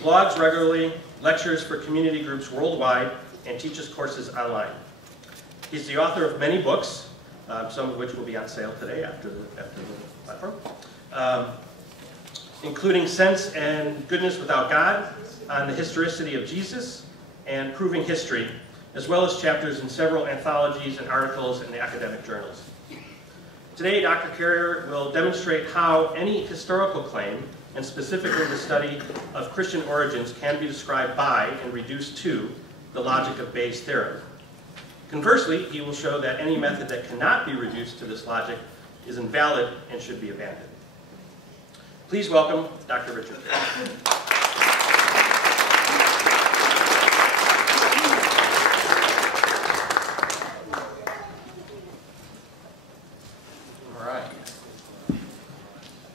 blogs regularly, lectures for community groups worldwide, and teaches courses online. He's the author of many books, some of which will be on sale today after the platform, including Sense and Goodness Without God, on the historicity of Jesus, and Proving History, as well as chapters in several anthologies and articles in the academic journals. Today, Dr. Carrier will demonstrate how any historical claim, and specifically the study of Christian origins, can be described by and reduced to the logic of Bayes' theorem. Conversely, he will show that any method that cannot be reduced to this logic is invalid and should be abandoned. Please welcome Dr. Richard.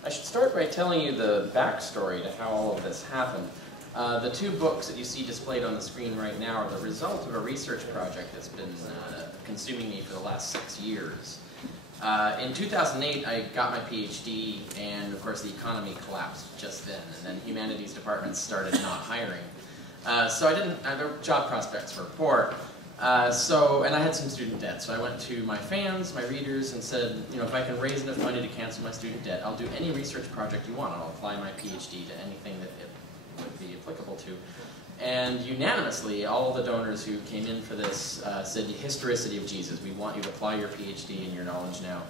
I should start by telling you the backstory to how all of this happened. The two books that you see displayed on the screen right now are the result of a research project that's been consuming me for the last 6 years. In 2008, I got my PhD, and of course the economy collapsed just then, and then humanities departments started not hiring. So the job prospects were poor. And I had some student debt, so I went to my fans, my readers, and said, you know, if I can raise enough money to cancel my student debt, I'll do any research project you want, and I'll apply my PhD to anything that it would be applicable to. And unanimously, all the donors who came in for this said, the historicity of Jesus, we want you to apply your PhD and your knowledge now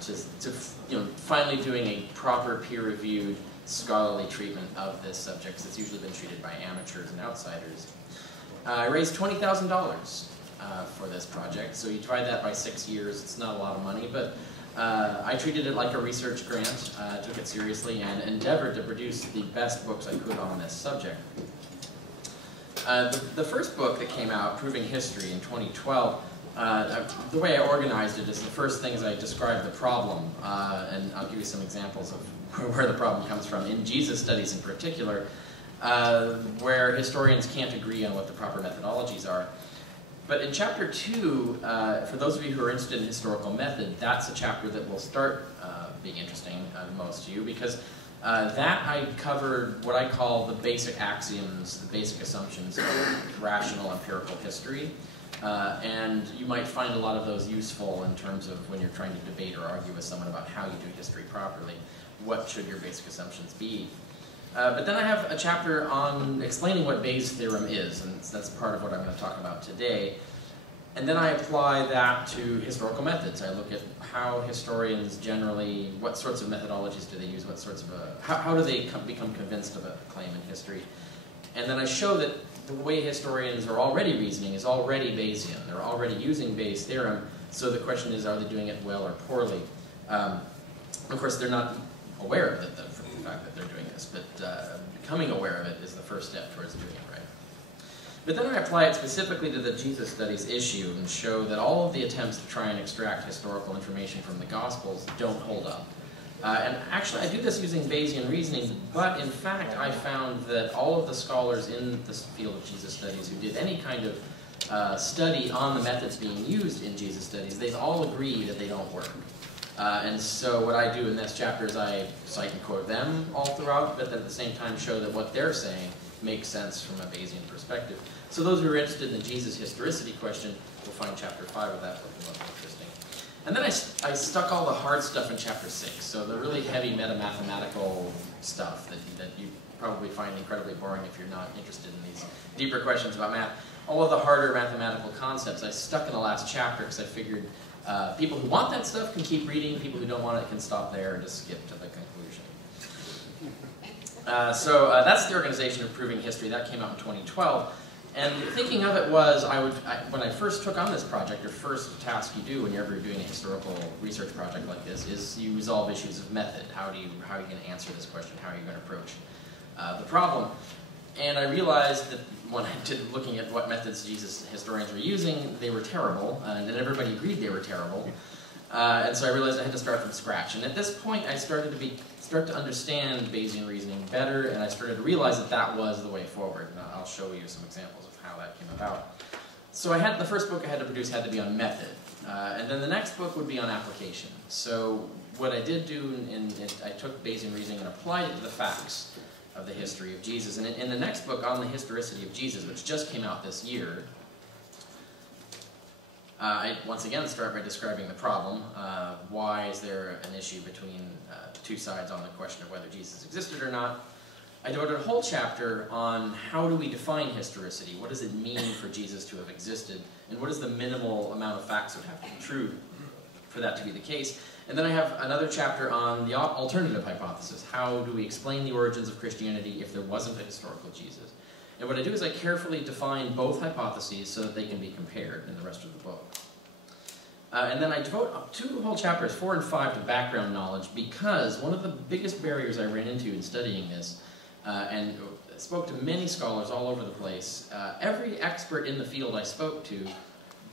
to finally doing a proper peer-reviewed scholarly treatment of this subject, because it's usually been treated by amateurs and outsiders. I raised $20,000 for this project, so you divide that by 6 years, it's not a lot of money, but I treated it like a research grant, took it seriously, and endeavored to produce the best books I could on this subject. The first book that came out, Proving History, in 2012, the way I organized it is the first thing is I described the problem, and I'll give you some examples of where the problem comes from, in Jesus studies in particular, where historians can't agree on what the proper methodologies are. But in chapter 2, for those of you who are interested in historical method, that's a chapter that will start being interesting to most of you, because that I covered what I call the basic axioms, the basic assumptions of rational empirical history. And you might find a lot of those useful in terms of when you're trying to debate or argue with someone about how you do history properly. What should your basic assumptions be? But then I have a chapter on explaining what Bayes' theorem is, and that's part of what I'm going to talk about today. And then I apply that to historical methods. I look at how historians generally, what sorts of methodologies do they use, what sorts of, how do they become convinced of a claim in history. And then I show that the way historians are already reasoning is already Bayesian. They're already using Bayes' theorem, so the question is, are they doing it well or poorly? Of course, they're not aware of it, the fact that they're doing this, but becoming aware of it is the first step towards doing it right. But then I apply it specifically to the Jesus studies issue and show that all of the attempts to try and extract historical information from the Gospels don't hold up. And actually, I do this using Bayesian reasoning, but in fact, I found that all of the scholars in the field of Jesus studies who did any kind of study on the methods being used in Jesus studies, they've all agreed that they don't work. And so what I do in this chapter is I cite and quote them all throughout, but at the same time show that what they're saying makes sense from a Bayesian perspective. So those who are interested in the Jesus historicity question will find chapter 5 of that book a lot interesting. And then I stuck all the hard stuff in chapter 6, so the really heavy meta-mathematical stuff that you probably find incredibly boring if you're not interested in these deeper questions about math. All of the harder mathematical concepts I stuck in the last chapter because I figured people who want that stuff can keep reading, people who don't want it can stop there and just skip to the conclusion. So that's the organization of Proving History. That came out in 2012. And thinking of it was, when I first took on this project, your first task you do whenever you're doing a historical research project like this is you resolve issues of method. How are you going to answer this question? How are you going to approach the problem? And I realized that when I did looking at what methods Jesus historians were using, they were terrible, and everybody agreed they were terrible. And so I realized I had to start from scratch. And at this point, I started to understand Bayesian reasoning better, and I started to realize that that was the way forward. And I'll show you some examples of how that came about. So the first book I had to produce had to be on method, and then the next book would be on application. So what I did do, I took Bayesian reasoning and applied it to the facts of the history of Jesus. And in the next book on the historicity of Jesus, which just came out this year, I once again start by describing the problem. Why is there an issue between two sides on the question of whether Jesus existed or not? I devoted a whole chapter on how do we define historicity? What does it mean for Jesus to have existed? And what is the minimal amount of facts that would have to be true for that to be the case? And then I have another chapter on the alternative hypothesis. How do we explain the origins of Christianity if there wasn't a historical Jesus? And what I do is I carefully define both hypotheses so that they can be compared in the rest of the book. And then I devote 2 whole chapters, 4 and 5, to background knowledge, because one of the biggest barriers I ran into in studying this, and spoke to many scholars all over the place, every expert in the field I spoke to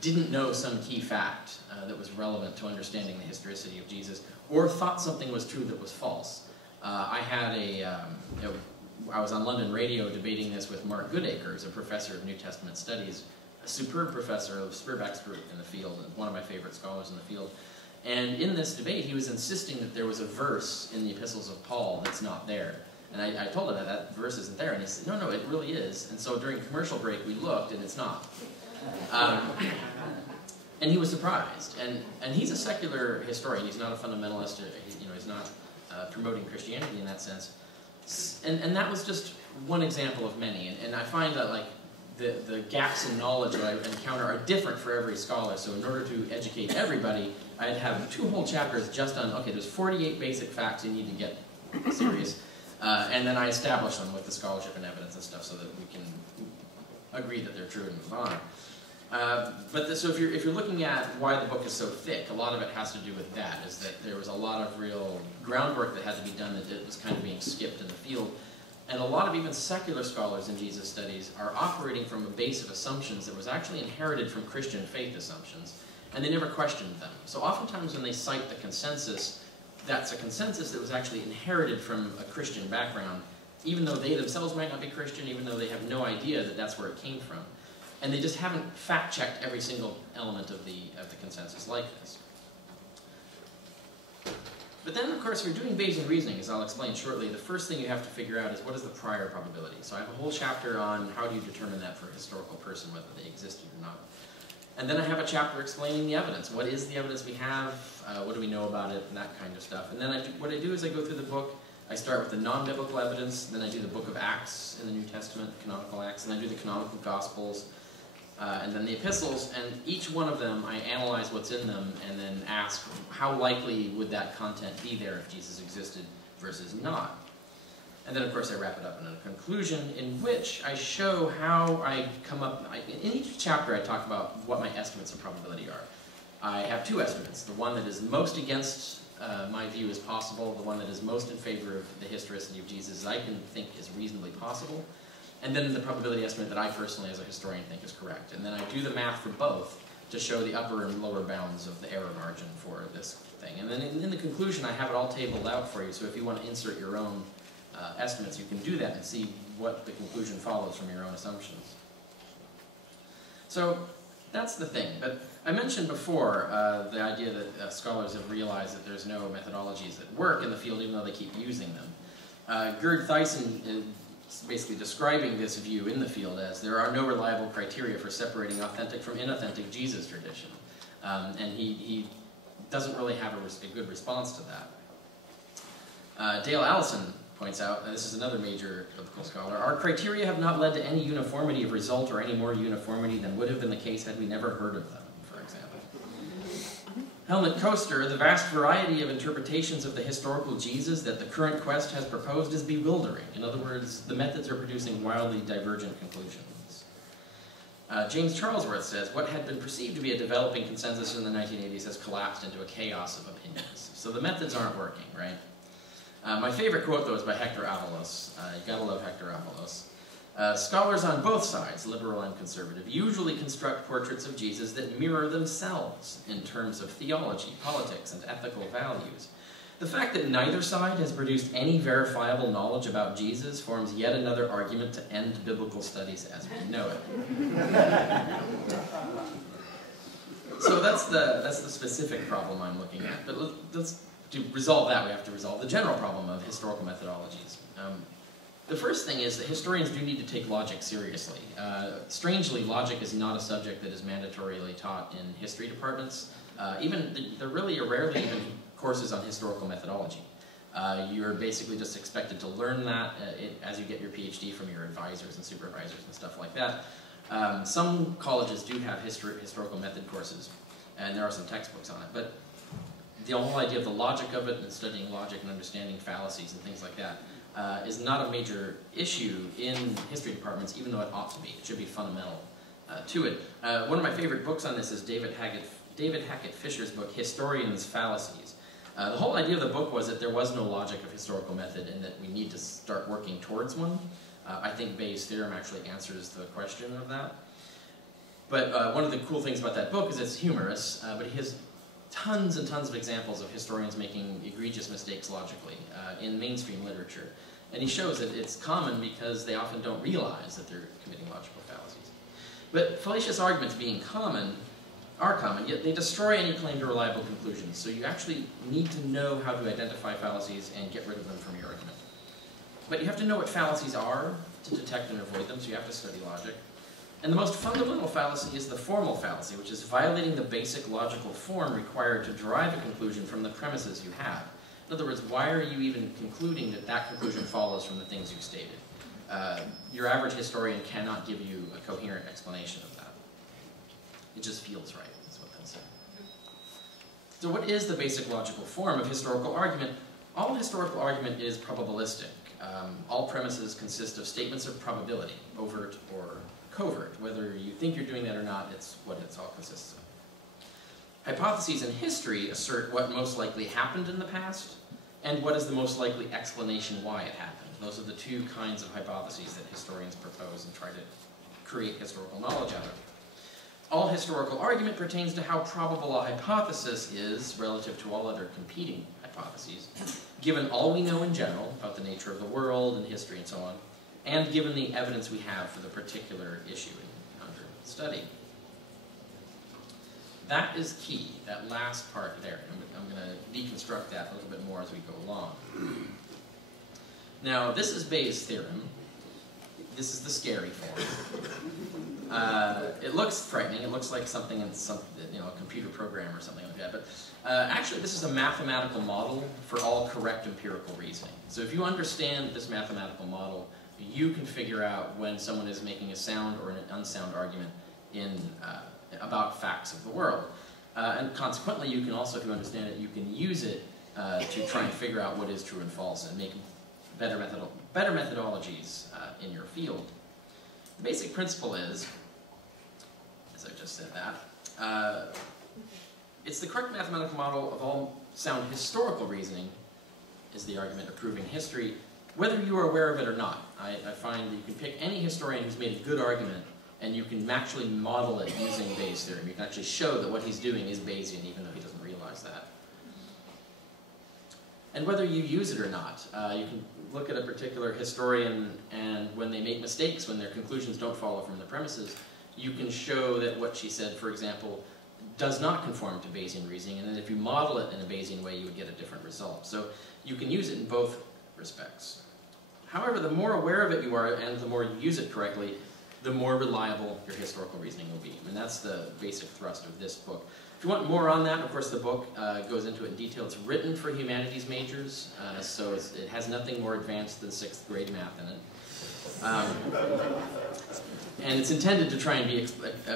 didn't know some key fact that was relevant to understanding the historicity of Jesus, or thought something was true that was false. I was on London radio debating this with Mark Goodacre, a professor of New Testament studies, a superb professor, a superb expert in the field, and one of my favorite scholars in the field. And in this debate, he was insisting that there was a verse in the epistles of Paul that's not there. And I told him that verse isn't there, and he said, no, it really is. And so during commercial break, we looked, and it's not. And he was surprised. And he's a secular historian. He's not a fundamentalist. He's not promoting Christianity in that sense. And that was just one example of many. And I find that, like, the gaps in knowledge that I encounter are different for every scholar. So in order to educate everybody, I'd have 2 whole chapters just on, okay, there's 48 basic facts you need to get serious. And then I establish them with the scholarship and evidence and stuff so that we can agree that they're true and move on. So if you're looking at why the book is so thick, a lot of it has to do with that, is that there was a lot of real groundwork that had to be done that was kind of being skipped in the field. And a lot of even secular scholars in Jesus studies are operating from a base of assumptions that was actually inherited from Christian faith assumptions, and they never questioned them. So oftentimes when they cite the consensus, that's a consensus that was actually inherited from a Christian background, even though they themselves might not be Christian, even though they have no idea that that's where it came from. And they just haven't fact-checked every single element of the consensus like this. But then, of course, if you're doing Bayesian reasoning, as I'll explain shortly, the first thing you have to figure out is what is the prior probability. So I have a whole chapter on how do you determine that for a historical person, whether they existed or not. And then I have a chapter explaining the evidence. What is the evidence we have? What do we know about it? And that kind of stuff. And then what I do is I go through the book. I start with the non-biblical evidence. Then I do the book of Acts in the New Testament, canonical Acts. And I do the canonical Gospels. And then the epistles. And each one of them, I analyze what's in them and then ask how likely would that content be there if Jesus existed versus not. And then, of course, I wrap it up in a conclusion in which I show how I come up. In each chapter, I talk about what my estimates of probability are. I have 2 estimates. The one that is most against my view as possible, the one that is most in favor of the historicity of Jesus, I can think is reasonably possible, and then the probability estimate that I personally, as a historian, think is correct. And then I do the math for both to show the upper and lower bounds of the error margin for this thing. And then in the conclusion, I have it all tabled out for you, so if you want to insert your own estimates, you can do that and see what the conclusion follows from your own assumptions. So that's the thing. But I mentioned before the idea that scholars have realized that there's no methodologies that work in the field even though they keep using them. Gerd Theissen is basically describing this view in the field as there are no reliable criteria for separating authentic from inauthentic Jesus tradition. And he doesn't really have a good response to that. Dale Allison points out, and this is another major biblical scholar, our criteria have not led to any uniformity of result or any more uniformity than would have been the case had we never heard of them, for example. Helmut Koester, the vast variety of interpretations of the historical Jesus that the current quest has proposed is bewildering. In other words, the methods are producing wildly divergent conclusions. James Charlesworth says, what had been perceived to be a developing consensus in the 1980s has collapsed into a chaos of opinions. So the methods aren't working, right? My favorite quote, though, is by Hector Avalos. You gotta love Hector Avalos. Scholars on both sides, liberal and conservative, usually construct portraits of Jesus that mirror themselves in terms of theology, politics, and ethical values. The fact that neither side has produced any verifiable knowledge about Jesus forms yet another argument to end biblical studies as we know it. So that's the specific problem I'm looking at. But let's to resolve that, we have to resolve the general problem of historical methodologies. The first thing is that historians do need to take logic seriously. Strangely, logic is not a subject that is mandatorily taught in history departments. There really are rarely even courses on historical methodology. You're basically just expected to learn that as you get your PhD from your advisors and supervisors and stuff like that. Some colleges do have historical method courses, and there are some textbooks on it, but the whole idea of the logic of it and studying logic and understanding fallacies and things like that is not a major issue in history departments, even though it ought to be. It should be fundamental to it. One of my favorite books on this is David Hackett Fisher's book, Historians' Fallacies. The whole idea of the book was that there was no logic of historical method and that we need to start working towards one. I think Baye's theorem actually answers the question of that. But one of the cool things about that book is it's humorous, but he has tons and tons of examples of historians making egregious mistakes logically in mainstream literature. And he shows that it's common because they often don't realize that they're committing logical fallacies. But fallacious arguments being common, are common, yet they destroy any claim to reliable conclusions. So you actually need to know how to identify fallacies and get rid of them from your argument. But you have to know what fallacies are to detect and avoid them, so you have to study logic. And the most fundamental fallacy is the formal fallacy, which is violating the basic logical form required to derive a conclusion from the premises you have. In other words, why are you even concluding that that conclusion follows from the things you've stated? Your average historian cannot give you a coherent explanation of that. It just feels right, is what they'll say. So what is the basic logical form of historical argument? All historical argument is probabilistic. All premises consist of statements of probability, overt or covert. Whether you think you're doing that or not, it's what it all consists of. Hypotheses in history assert what most likely happened in the past, and what is the most likely explanation why it happened. Those are the two kinds of hypotheses that historians propose and try to create historical knowledge out of. All historical argument pertains to how probable a hypothesis is relative to all other competing hypotheses, given all we know in general about the nature of the world and history and so on, and given the evidence we have for the particular issue under study. That is key, that last part there. I'm going to deconstruct that a little bit more as we go along. Now, this is Bayes' theorem. This is the scary form. It looks frightening. It looks like something in a computer program or something like that. But actually, this is a mathematical model for all correct empirical reasoning. So if you understand this mathematical model, you can figure out when someone is making a sound or an unsound argument about facts of the world. And consequently, you can also, if you understand it, you can use it to try and figure out what is true and false and make better methodologies in your field. The basic principle is, as I just said that, it's the correct mathematical model of all sound historical reasoning is the argument of proving history, whether you are aware of it or not. I find that you can pick any historian who's made a good argument and you can actually model it using Bayes' theorem. You can actually show that what he's doing is Bayesian even though he doesn't realize that. And whether you use it or not, you can look at a particular historian and when they make mistakes, when their conclusions don't follow from the premises, you can show that what she said, for example, does not conform to Bayesian reasoning, and then if you model it in a Bayesian way, you would get a different result. So you can use it in both respects. However, the more aware of it you are and the more you use it correctly, the more reliable your historical reasoning will be. And that's the basic thrust of this book. If you want more on that, of course the book goes into it in detail. It's written for humanities majors, so it has nothing more advanced than 6th grade math in it. And it's intended to try and be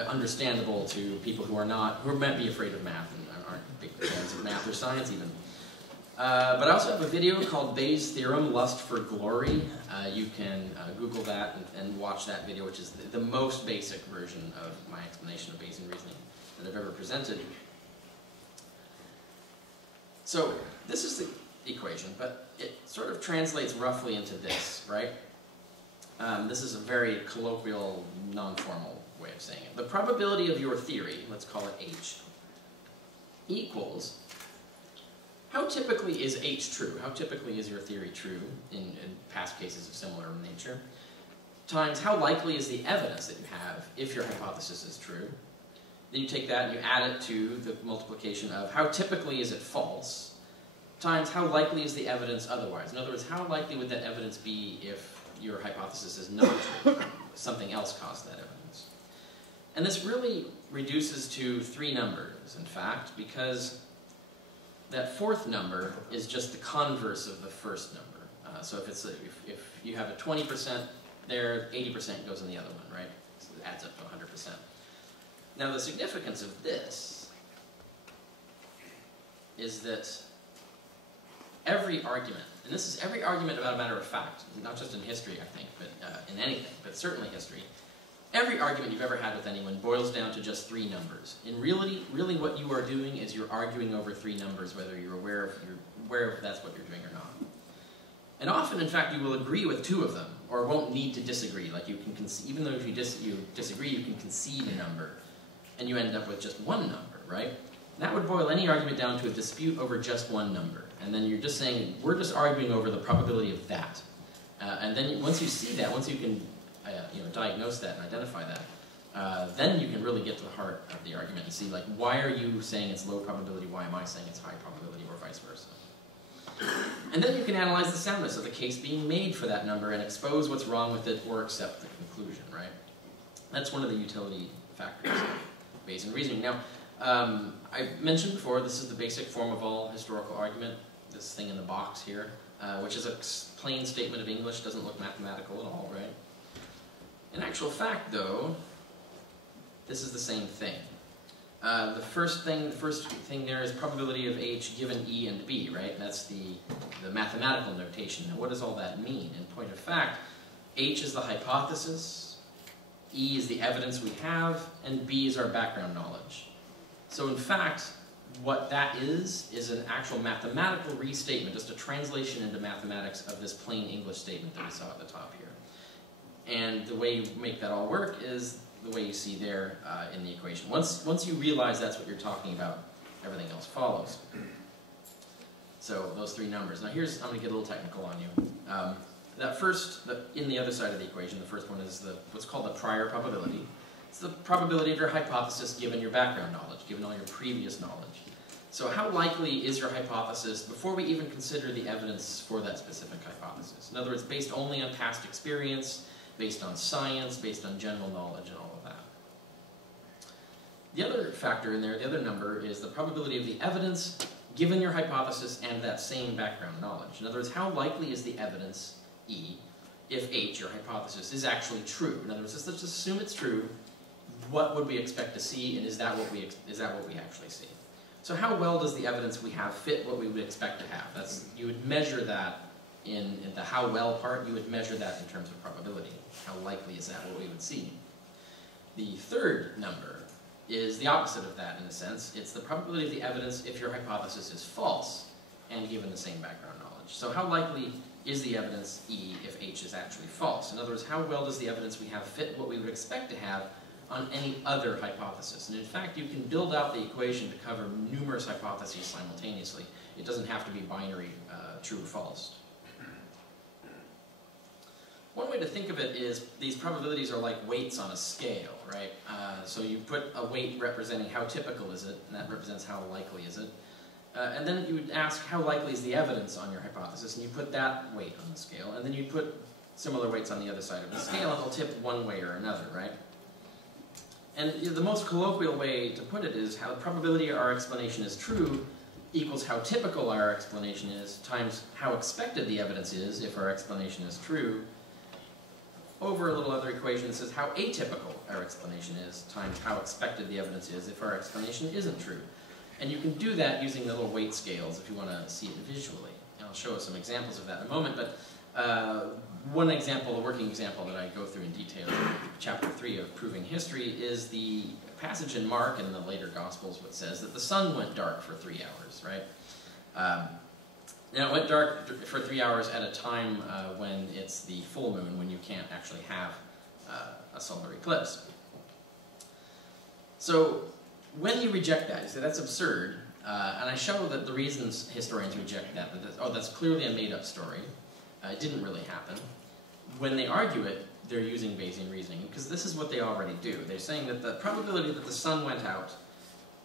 understandable to people who might be afraid of math and aren't big fans of math or science even. But I also have a video called Bayes' Theorem, Lust for Glory. You can Google that and watch that video, which is the most basic version of my explanation of Bayesian reasoning that I've ever presented. So this is the equation, but it sort of translates roughly into this, right? This is a very colloquial, non-formal way of saying it. The probability of your theory, let's call it H, equals how typically is H true? How typically is your theory true in past cases of similar nature? Times how likely is the evidence that you have if your hypothesis is true? Then you take that and you add it to the multiplication of how typically is it false, times how likely is the evidence otherwise. In other words, how likely would that evidence be if your hypothesis is not true. Something else caused that evidence. And this really reduces to 3 numbers, in fact, because that fourth number is just the converse of the first number. So if you have a 20% there, 80% goes in the other one, right? So it adds up to 100%. Now the significance of this is that every argument, and this is every argument about a matter of fact, not just in history, I think, but in anything, but certainly history, every argument you've ever had with anyone boils down to just 3 numbers. In really what you are doing is you're arguing over 3 numbers, whether you're aware of that's what you're doing or not. And often, in fact, you will agree with 2 of them, or won't need to disagree. Like you can even though if you disagree, you can concede a number, and you end up with just 1 number, right? That would boil any argument down to a dispute over just 1 number. And then you're just saying, we're just arguing over the probability of that. And then once you see that, once you can diagnose that and identify that, then you can really get to the heart of the argument and see, like, why are you saying it's low probability, why am I saying it's high probability, or vice versa. And then you can analyze the soundness of the case being made for that number and expose what's wrong with it or accept the conclusion, right? That's one of the utility factors of Bayesian reasoning. Now, I mentioned before, this is the basic form of all historical argument, this thing in the box here, which is a plain statement of English, doesn't look mathematical at all, right? In actual fact, though, this is the same thing. The first thing there is probability of H given E and B, right? That's the mathematical notation. Now, what does all that mean? In point of fact, H is the hypothesis, E is the evidence we have, and B is our background knowledge. So in fact, what that is an actual mathematical restatement, just a translation into mathematics of this plain English statement that we saw at the top here. And the way you make that all work is the way you see there in the equation. Once you realize that's what you're talking about, everything else follows. So those 3 numbers. Now I'm going to get a little technical on you. That first, in the other side of the equation, the first one is what's called the prior probability. It's the probability of your hypothesis given your background knowledge, given all your previous knowledge. So how likely is your hypothesis before we even consider the evidence for that specific hypothesis? In other words, based only on past experience, based on science, based on general knowledge, and all of that. The other factor in there, the other number, is the probability of the evidence given your hypothesis and that same background knowledge. In other words, how likely is the evidence, E, if H, your hypothesis, is actually true? In other words, let's just assume it's true. What would we expect to see, and is that what we actually see? So how well does the evidence we have fit what we would expect to have? You would measure that in the how well part, you would measure that in terms of probability. How likely is that what we would see? The third number is the opposite of that in a sense. It's the probability of the evidence if your hypothesis is false and given the same background knowledge. So how likely is the evidence E if H is actually false? In other words, how well does the evidence we have fit what we would expect to have on any other hypothesis? And in fact, you can build out the equation to cover numerous hypotheses simultaneously. It doesn't have to be binary, true or false. One way to think of it is these probabilities are like weights on a scale, right? So you put a weight representing how typical is it, and that represents how likely is it. And then you would ask how likely is the evidence on your hypothesis, and you put that weight on the scale, and then you put similar weights on the other side of the scale, and it'll tip one way or another, right? And the most colloquial way to put it is how the probability our explanation is true equals how typical our explanation is times how expected the evidence is if our explanation is true, over a little other equation that says how atypical our explanation is times how expected the evidence is if our explanation isn't true. And you can do that using the little weight scales if you want to see it visually. And I'll show us some examples of that in a moment, but one example, a working example that I go through in detail in chapter 3 of Proving History is the passage in Mark and the later Gospels which says that the sun went dark for 3 hours, right? Now it went dark for 3 hours at a time when it's the full moon, when you can't actually have a solar eclipse. So when you reject that, you say that's absurd, and I show that the reasons historians reject that, that's clearly a made-up story. It didn't really happen. When they argue it, they're using Bayesian reasoning, because this is what they already do. They're saying that the probability that the sun went out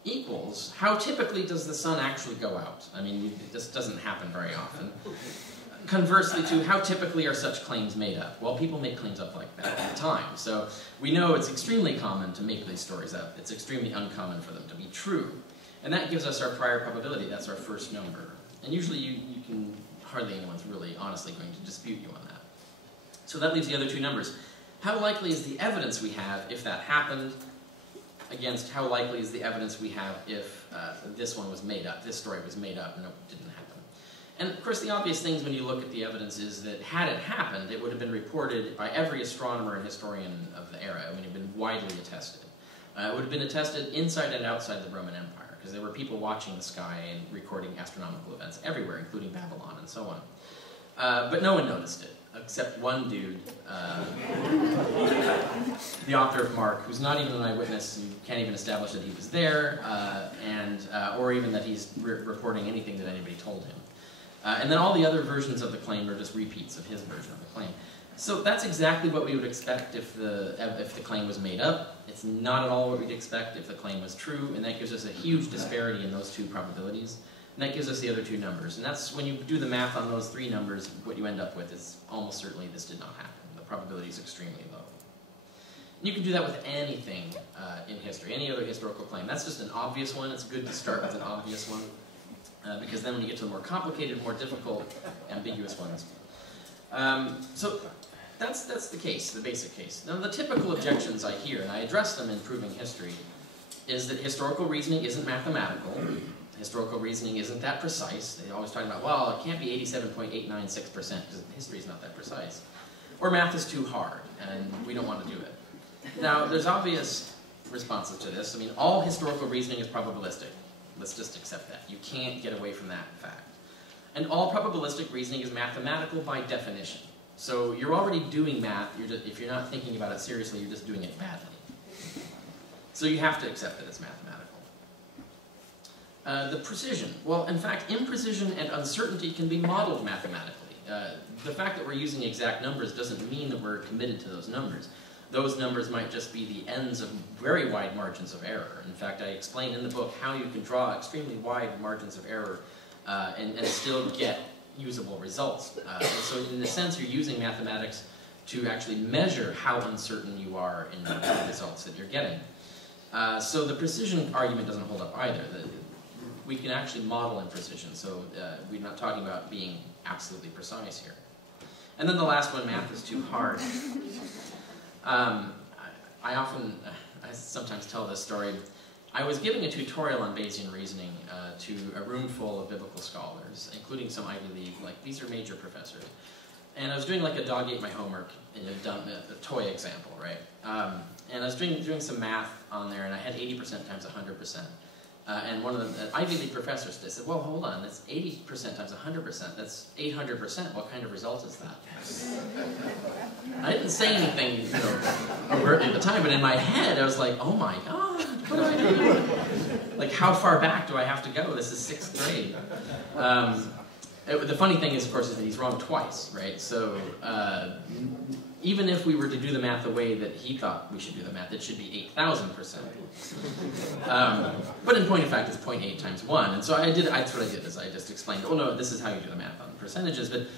equals how typically does the sun actually go out. I mean, this doesn't happen very often. Conversely to how typically are such claims made up? Well, people make claims up like that all the time. So we know it's extremely common to make these stories up. It's extremely uncommon for them to be true. And that gives us our prior probability. That's our first number. And usually you can, hardly anyone's really honestly going to dispute you on that. So that leaves the other two numbers. How likely is the evidence we have if that happened against how likely is the evidence we have if this one was made up, this story was made up and it didn't happen? And of course the obvious things when you look at the evidence is that had it happened, it would have been reported by every astronomer and historian of the era. I mean, it would have been widely attested. It would have been attested inside and outside the Roman Empire, because there were people watching the sky and recording astronomical events everywhere, including Babylon and so on. But no one noticed it, except one dude, the author of Mark, who's not even an eyewitness, you can't even establish that he was there, or even that he's reporting anything that anybody told him. And then all the other versions of the claim are just repeats of his version of the claim. So that's exactly what we would expect if the claim was made up. It's not at all what we'd expect if the claim was true, and that gives us a huge disparity in those two probabilities. And that gives us the other two numbers. And that's, when you do the math on those three numbers, what you end up with is almost certainly this did not happen. The probability is extremely low. And you can do that with anything in history, any other historical claim. That's just an obvious one. It's good to start with an obvious one, because then when you get to the more complicated, more difficult, ambiguous ones. So that's the case, the basic case. Now the typical objections I hear, and I address them in Proving History, is that historical reasoning isn't mathematical. Historical reasoning isn't that precise. They're always talking about, well, it can't be 87.896% because history is not that precise. Or math is too hard, and we don't want to do it. Now, there's obvious responses to this. I mean, all historical reasoning is probabilistic. Let's just accept that. You can't get away from that fact. And all probabilistic reasoning is mathematical by definition. So you're already doing math. If you're not thinking about it seriously, you're just doing it badly. So you have to accept that it's mathematical. The precision. Well, in fact, imprecision and uncertainty can be modeled mathematically. The fact that we're using exact numbers doesn't mean that we're committed to those numbers. Those numbers might just be the ends of very wide margins of error. In fact, I explain in the book how you can draw extremely wide margins of error and still get usable results. So in a sense, you're using mathematics to actually measure how uncertain you are in the results that you're getting. So the precision argument doesn't hold up either. We can actually model imprecision, so we're not talking about being absolutely precise here. And then the last one, math is too hard. I sometimes tell this story. I was giving a tutorial on Bayesian reasoning to a room full of biblical scholars, including some Ivy League, like these are major professors. And I was doing like a dog ate my homework in a toy example, right? And I was doing some math on there, and I had 80% times 100%. And one of the Ivy League professors said, well, hold on, that's 80% times 100%, that's 800%, what kind of result is that? I didn't say anything, overtly at the time, but in my head I was like, oh my god, what do I do? Like, how far back do I have to go? This is 6th grade. The funny thing is, of course, is that he's wrong twice, right? So even if we were to do the math the way that he thought we should do the math, it should be 8,000%. But in point of fact, it's 0.8 times 1. And so that's what I did, is I just explained, oh no, this is how you do the math on percentages. But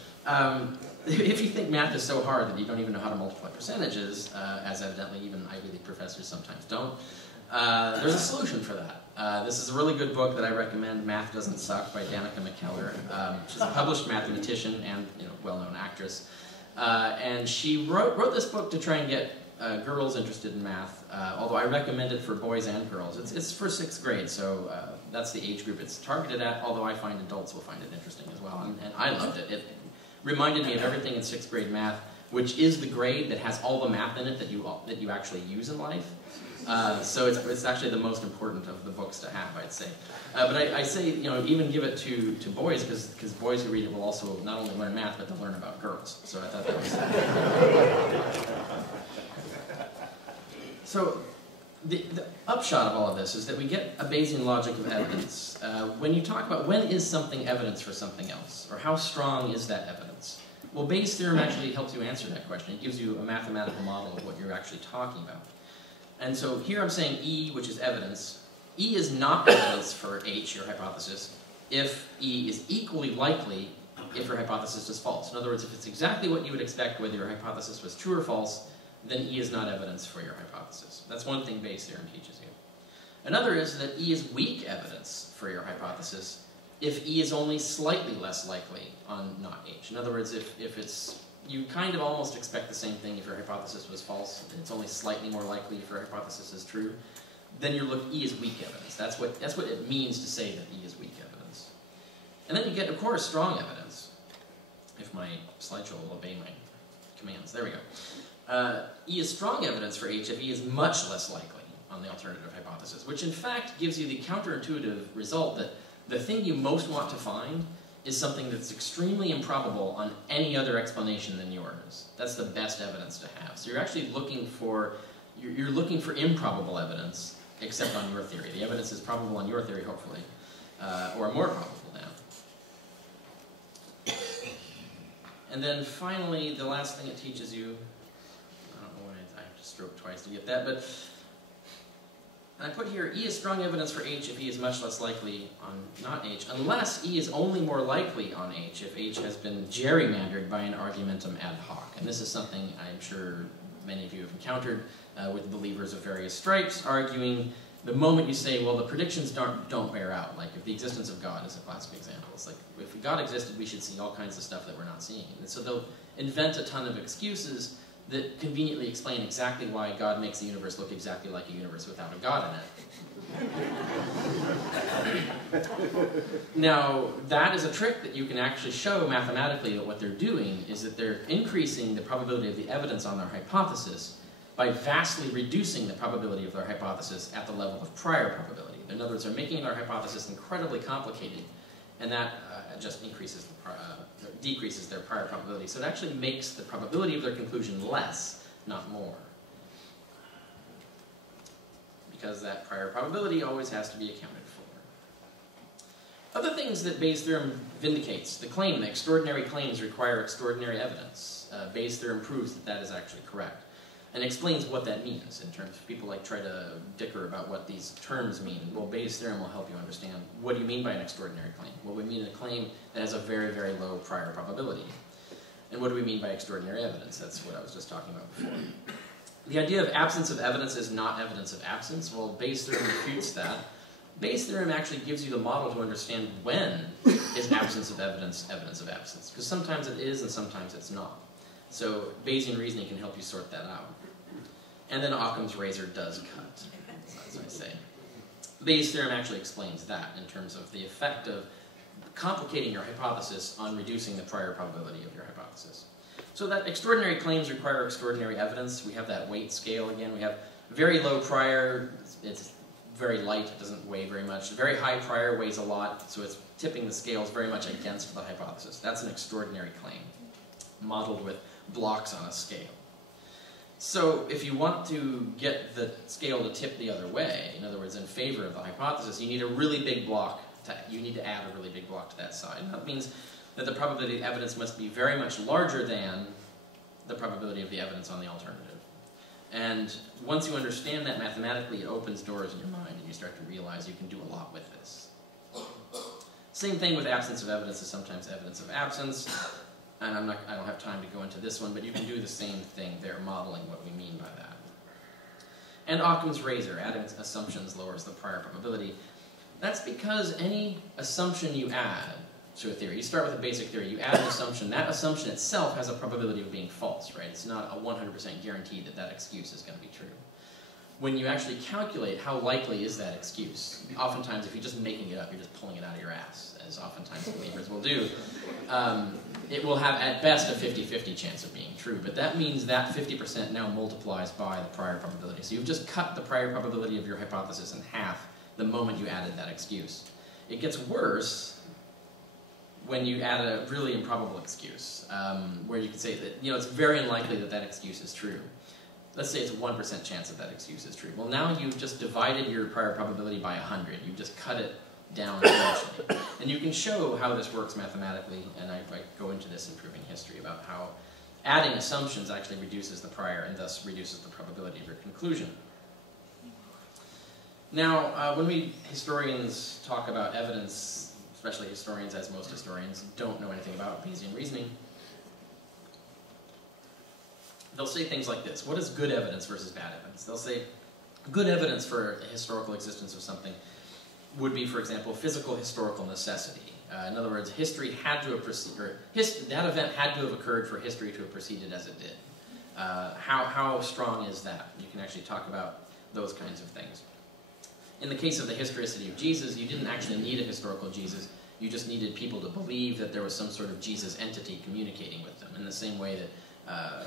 if you think math is so hard that you don't even know how to multiply percentages, as evidently even Ivy League professors sometimes don't, there's a solution for that. This is a really good book that I recommend, Math Doesn't Suck, by Danica McKellar. She's a published mathematician and well-known actress. And she wrote this book to try and get girls interested in math, although I recommend it for boys and girls. It's for 6th grade, so that's the age group it's targeted at, although I find adults will find it interesting as well, and I loved it. It reminded me of everything in 6th grade math, which is the grade that has all the math in it that you actually use in life. So it's actually the most important of the books to have, I'd say. But I say, even give it to boys, because boys who read it will also not only learn math, but they'll learn about girls. So I thought that was... So the upshot of all of this is that we get a Bayesian logic of evidence. When you talk about when is something evidence for something else, or how strong is that evidence? Well, Bayes' theorem actually helps you answer that question. It gives you a mathematical model of what you're actually talking about. And so here I'm saying E, which is evidence. E is not evidence for H, your hypothesis, if E is equally likely if your hypothesis is false. In other words, if it's exactly what you would expect whether your hypothesis was true or false, then E is not evidence for your hypothesis. That's one thing Bayes' theorem teaches you. Another is that E is weak evidence for your hypothesis if E is only slightly less likely on not H. In other words, if it's, you kind of almost expect the same thing if your hypothesis was false, and it's only slightly more likely if your hypothesis is true, then E is weak evidence. That's what it means to say that E is weak evidence. And then you get, of course, strong evidence. If my slideshow will obey my commands. There we go. E is strong evidence for H if E is much less likely on the alternative hypothesis, which in fact gives you the counterintuitive result that the thing you most want to find is something that's extremely improbable on any other explanation than yours. That's the best evidence to have. So you're actually looking for, you're looking for improbable evidence, except on your theory. The evidence is probable on your theory, hopefully, or more probable now. And then finally, the last thing it teaches you, I don't know why I have to stroke twice to get that, but I put here, E is strong evidence for H if E is much less likely on not H, unless E is only more likely on H if H has been gerrymandered by an argumentum ad hoc. And this is something I'm sure many of you have encountered with believers of various stripes, arguing the moment you say, well, the predictions don't bear out. Like, if the existence of God is a classic example. It's like, if God existed, we should see all kinds of stuff that we're not seeing. And so they'll invent a ton of excuses that conveniently explain exactly why God makes the universe look exactly like a universe without a God in it. Now, that is a trick that you can actually show mathematically that what they're doing is that they're increasing the probability of the evidence on their hypothesis by vastly reducing the probability of their hypothesis at the level of prior probability. In other words, they're making their hypothesis incredibly complicated, and that just decreases their prior probability. So it actually makes the probability of their conclusion less, not more. Because that prior probability always has to be accounted for. Other things that Bayes' theorem vindicates, the claim that extraordinary claims require extraordinary evidence. Bayes' theorem proves that that is actually correct, and explains what that means in terms of people like try to dicker about what these terms mean. Well, Bayes' theorem will help you understand what do you mean by an extraordinary claim. Well, we mean a claim that has a very, very low prior probability. And what do we mean by extraordinary evidence? That's what I was just talking about before. The idea of absence of evidence is not evidence of absence. Well, Bayes' theorem refutes that. Bayes' theorem actually gives you the model to understand when is absence of evidence evidence of absence. Because sometimes it is and sometimes it's not. So Bayesian reasoning can help you sort that out. And then Occam's razor does cut, as I say. Bayes' theorem actually explains that in terms of the effect of complicating your hypothesis on reducing the prior probability of your hypothesis. So that extraordinary claims require extraordinary evidence. We have that weight scale again. We have very low prior, it's very light, it doesn't weigh very much. Very high prior weighs a lot, so it's tipping the scales very much against the hypothesis. That's an extraordinary claim, modeled with blocks on a scale. So if you want to get the scale to tip the other way, in other words, in favor of the hypothesis, you need a really big block. You need to add a really big block to that side. And that means that the probability of evidence must be very much larger than the probability of the evidence on the alternative. And once you understand that mathematically, it opens doors in your mind, and you start to realize you can do a lot with this. Same thing with absence of evidence is sometimes evidence of absence. And I don't have time to go into this one, but you can do the same thing there, modeling what we mean by that. And Occam's razor, adding assumptions lowers the prior probability. That's because any assumption you add to a theory, you start with a basic theory, you add an assumption, that assumption itself has a probability of being false, right? It's not a 100% guarantee that that excuse is going to be true. When you actually calculate how likely is that excuse, oftentimes if you're just making it up, you're just pulling it out of your ass, as oftentimes believers will do, it will have at best a 50-50 chance of being true, but that means that 50% now multiplies by the prior probability. So you've just cut the prior probability of your hypothesis in half the moment you added that excuse. It gets worse when you add a really improbable excuse, where you can say that, it's very unlikely that that excuse is true. Let's say it's a 1% chance that that excuse is true. Well, now you've just divided your prior probability by 100. You've just cut it down eventually. And you can show how this works mathematically, and I go into this in Proving History about how adding assumptions actually reduces the prior and thus reduces the probability of your conclusion. Now, when we historians talk about evidence, especially historians, as most historians, don't know anything about Bayesian reasoning, they'll say things like this. What is good evidence versus bad evidence? They'll say good evidence for the historical existence of something would be, for example, physical historical necessity. In other words, history had to have that event had to have occurred for history to have proceeded as it did. How strong is that? You can actually talk about those kinds of things. In the case of the historicity of Jesus, you didn't actually need a historical Jesus. You just needed people to believe that there was some sort of Jesus entity communicating with them, in the same way that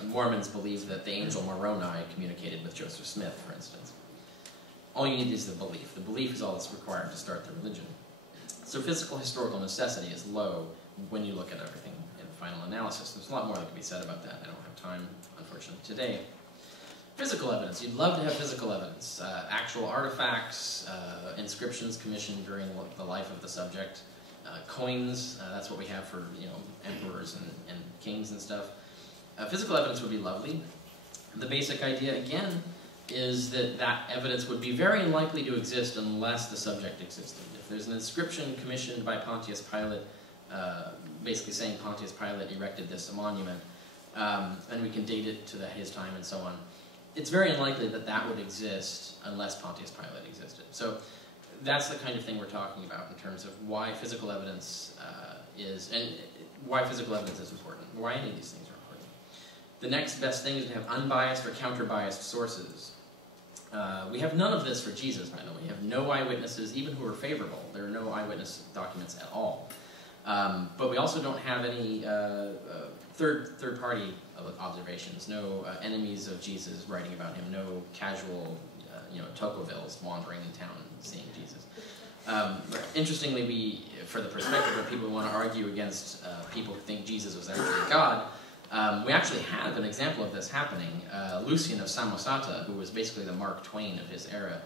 Mormons believe that the angel Moroni communicated with Joseph Smith, for instance. All you need is the belief. The belief is all that's required to start the religion. So physical historical necessity is low when you look at everything in the final analysis. There's a lot more that can be said about that. I don't have time, unfortunately, today. Physical evidence. You'd love to have physical evidence. Actual artifacts, inscriptions commissioned during the life of the subject, coins. That's what we have for emperors and kings and stuff. Physical evidence would be lovely. The basic idea, again, is that that evidence would be very unlikely to exist unless the subject existed. If there's an inscription commissioned by Pontius Pilate, basically saying Pontius Pilate erected this monument, and we can date it to his time and so on, it's very unlikely that that would exist unless Pontius Pilate existed. So that's the kind of thing we're talking about in terms of why physical evidence why physical evidence is important, why any of these things are important. The next best thing is to have unbiased or counter-biased sources. We have none of this for Jesus, by the way. We have no eyewitnesses, even who are favorable. There are no eyewitness documents at all. But we also don't have any third-party observations, no enemies of Jesus writing about him, no casual Tocquevilles wandering in town seeing Jesus. Interestingly, for the perspective of people who want to argue against people who think Jesus was actually God, we actually have an example of this happening. Lucian of Samosata, who was basically the Mark Twain of his era,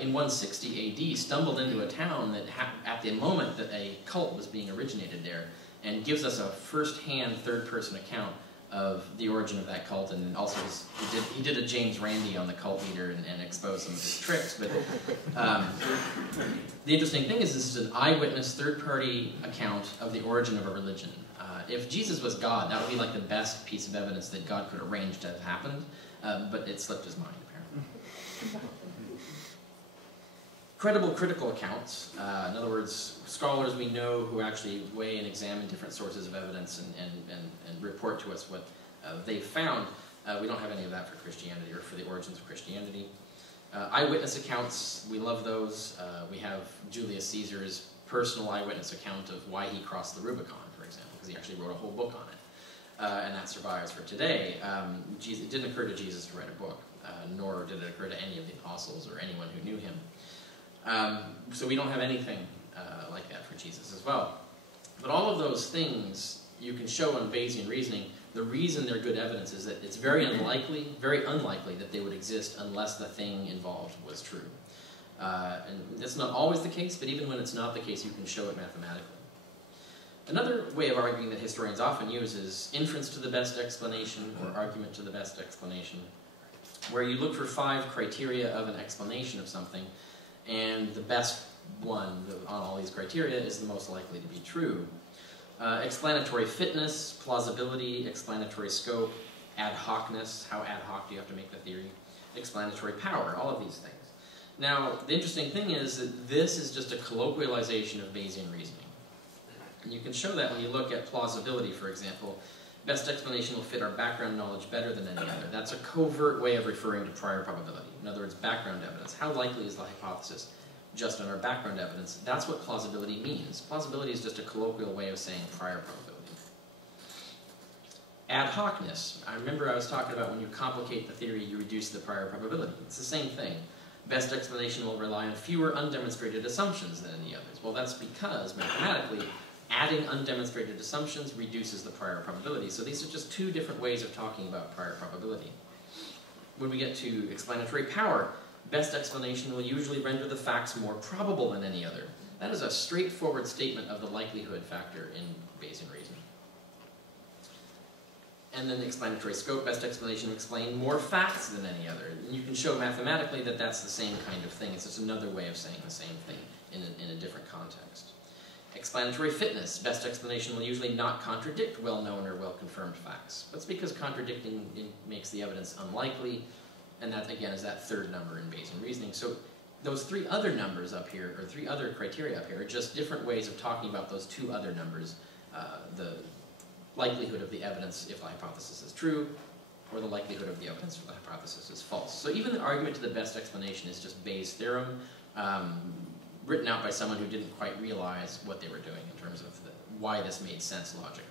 in 160 AD stumbled into a town that at the moment that a cult was being originated there, and gives us a first-hand, third-person account of the origin of that cult, and also he did a James Randi on the cult leader and exposed some of his tricks. But the interesting thing is this is an eyewitness, third-party account of the origin of a religion. If Jesus was God, that would be like the best piece of evidence that God could arrange to have happened, but it slipped his mind, apparently. Credible critical accounts, in other words, scholars we know who actually weigh and examine different sources of evidence and report to us what they've found. We don't have any of that for Christianity or for the origins of Christianity. Eyewitness accounts, we love those. We have Julius Caesar's personal eyewitness account of why he crossed the Rubicon, for example, because he actually wrote a whole book on it. And that survives for today. It didn't occur to Jesus to write a book, nor did it occur to any of the apostles or anyone who knew him. So we don't have anything like that for Jesus as well. But all of those things you can show in Bayesian reasoning. The reason they're good evidence is that it's very unlikely that they would exist unless the thing involved was true. And that's not always the case, but even when it's not the case, you can show it mathematically. Another way of arguing that historians often use is inference to the best explanation or argument to the best explanation, where you look for 5 criteria of an explanation of something, and the best one on all these criteria is the most likely to be true. Explanatory fitness, plausibility, explanatory scope, ad hocness, how ad hoc do you have to make the theory, explanatory power, all of these things. Now, the interesting thing is that this is just a colloquialization of Bayesian reasoning. And you can show that when you look at plausibility, for example. Best explanation will fit our background knowledge better than any other. That's a covert way of referring to prior probability. In other words, background evidence. How likely is the hypothesis just on our background evidence? That's what plausibility means. Plausibility is just a colloquial way of saying prior probability. Ad hocness. I remember I was talking about when you complicate the theory, you reduce the prior probability. It's the same thing. Best explanation will rely on fewer undemonstrated assumptions than any others. Well, that's because, mathematically, adding undemonstrated assumptions reduces the prior probability. So these are just 2 different ways of talking about prior probability. When we get to explanatory power, best explanation will usually render the facts more probable than any other. That is a straightforward statement of the likelihood factor in Bayesian reasoning. And then the explanatory scope, best explanation will explain more facts than any other. And you can show mathematically that that's the same kind of thing. It's just another way of saying the same thing in a different context. Explanatory fitness. Best explanation will usually not contradict well-known or well-confirmed facts. That's because contradicting makes the evidence unlikely, and that, again, is that third number in Bayesian reasoning. So those three other numbers up here, or three other criteria up here, are just different ways of talking about those two other numbers, the likelihood of the evidence if the hypothesis is true, or the likelihood of the evidence if the hypothesis is false. So even the argument to the best explanation is just Bayes' theorem, written out by someone who didn't quite realize what they were doing in terms of why this made sense logically.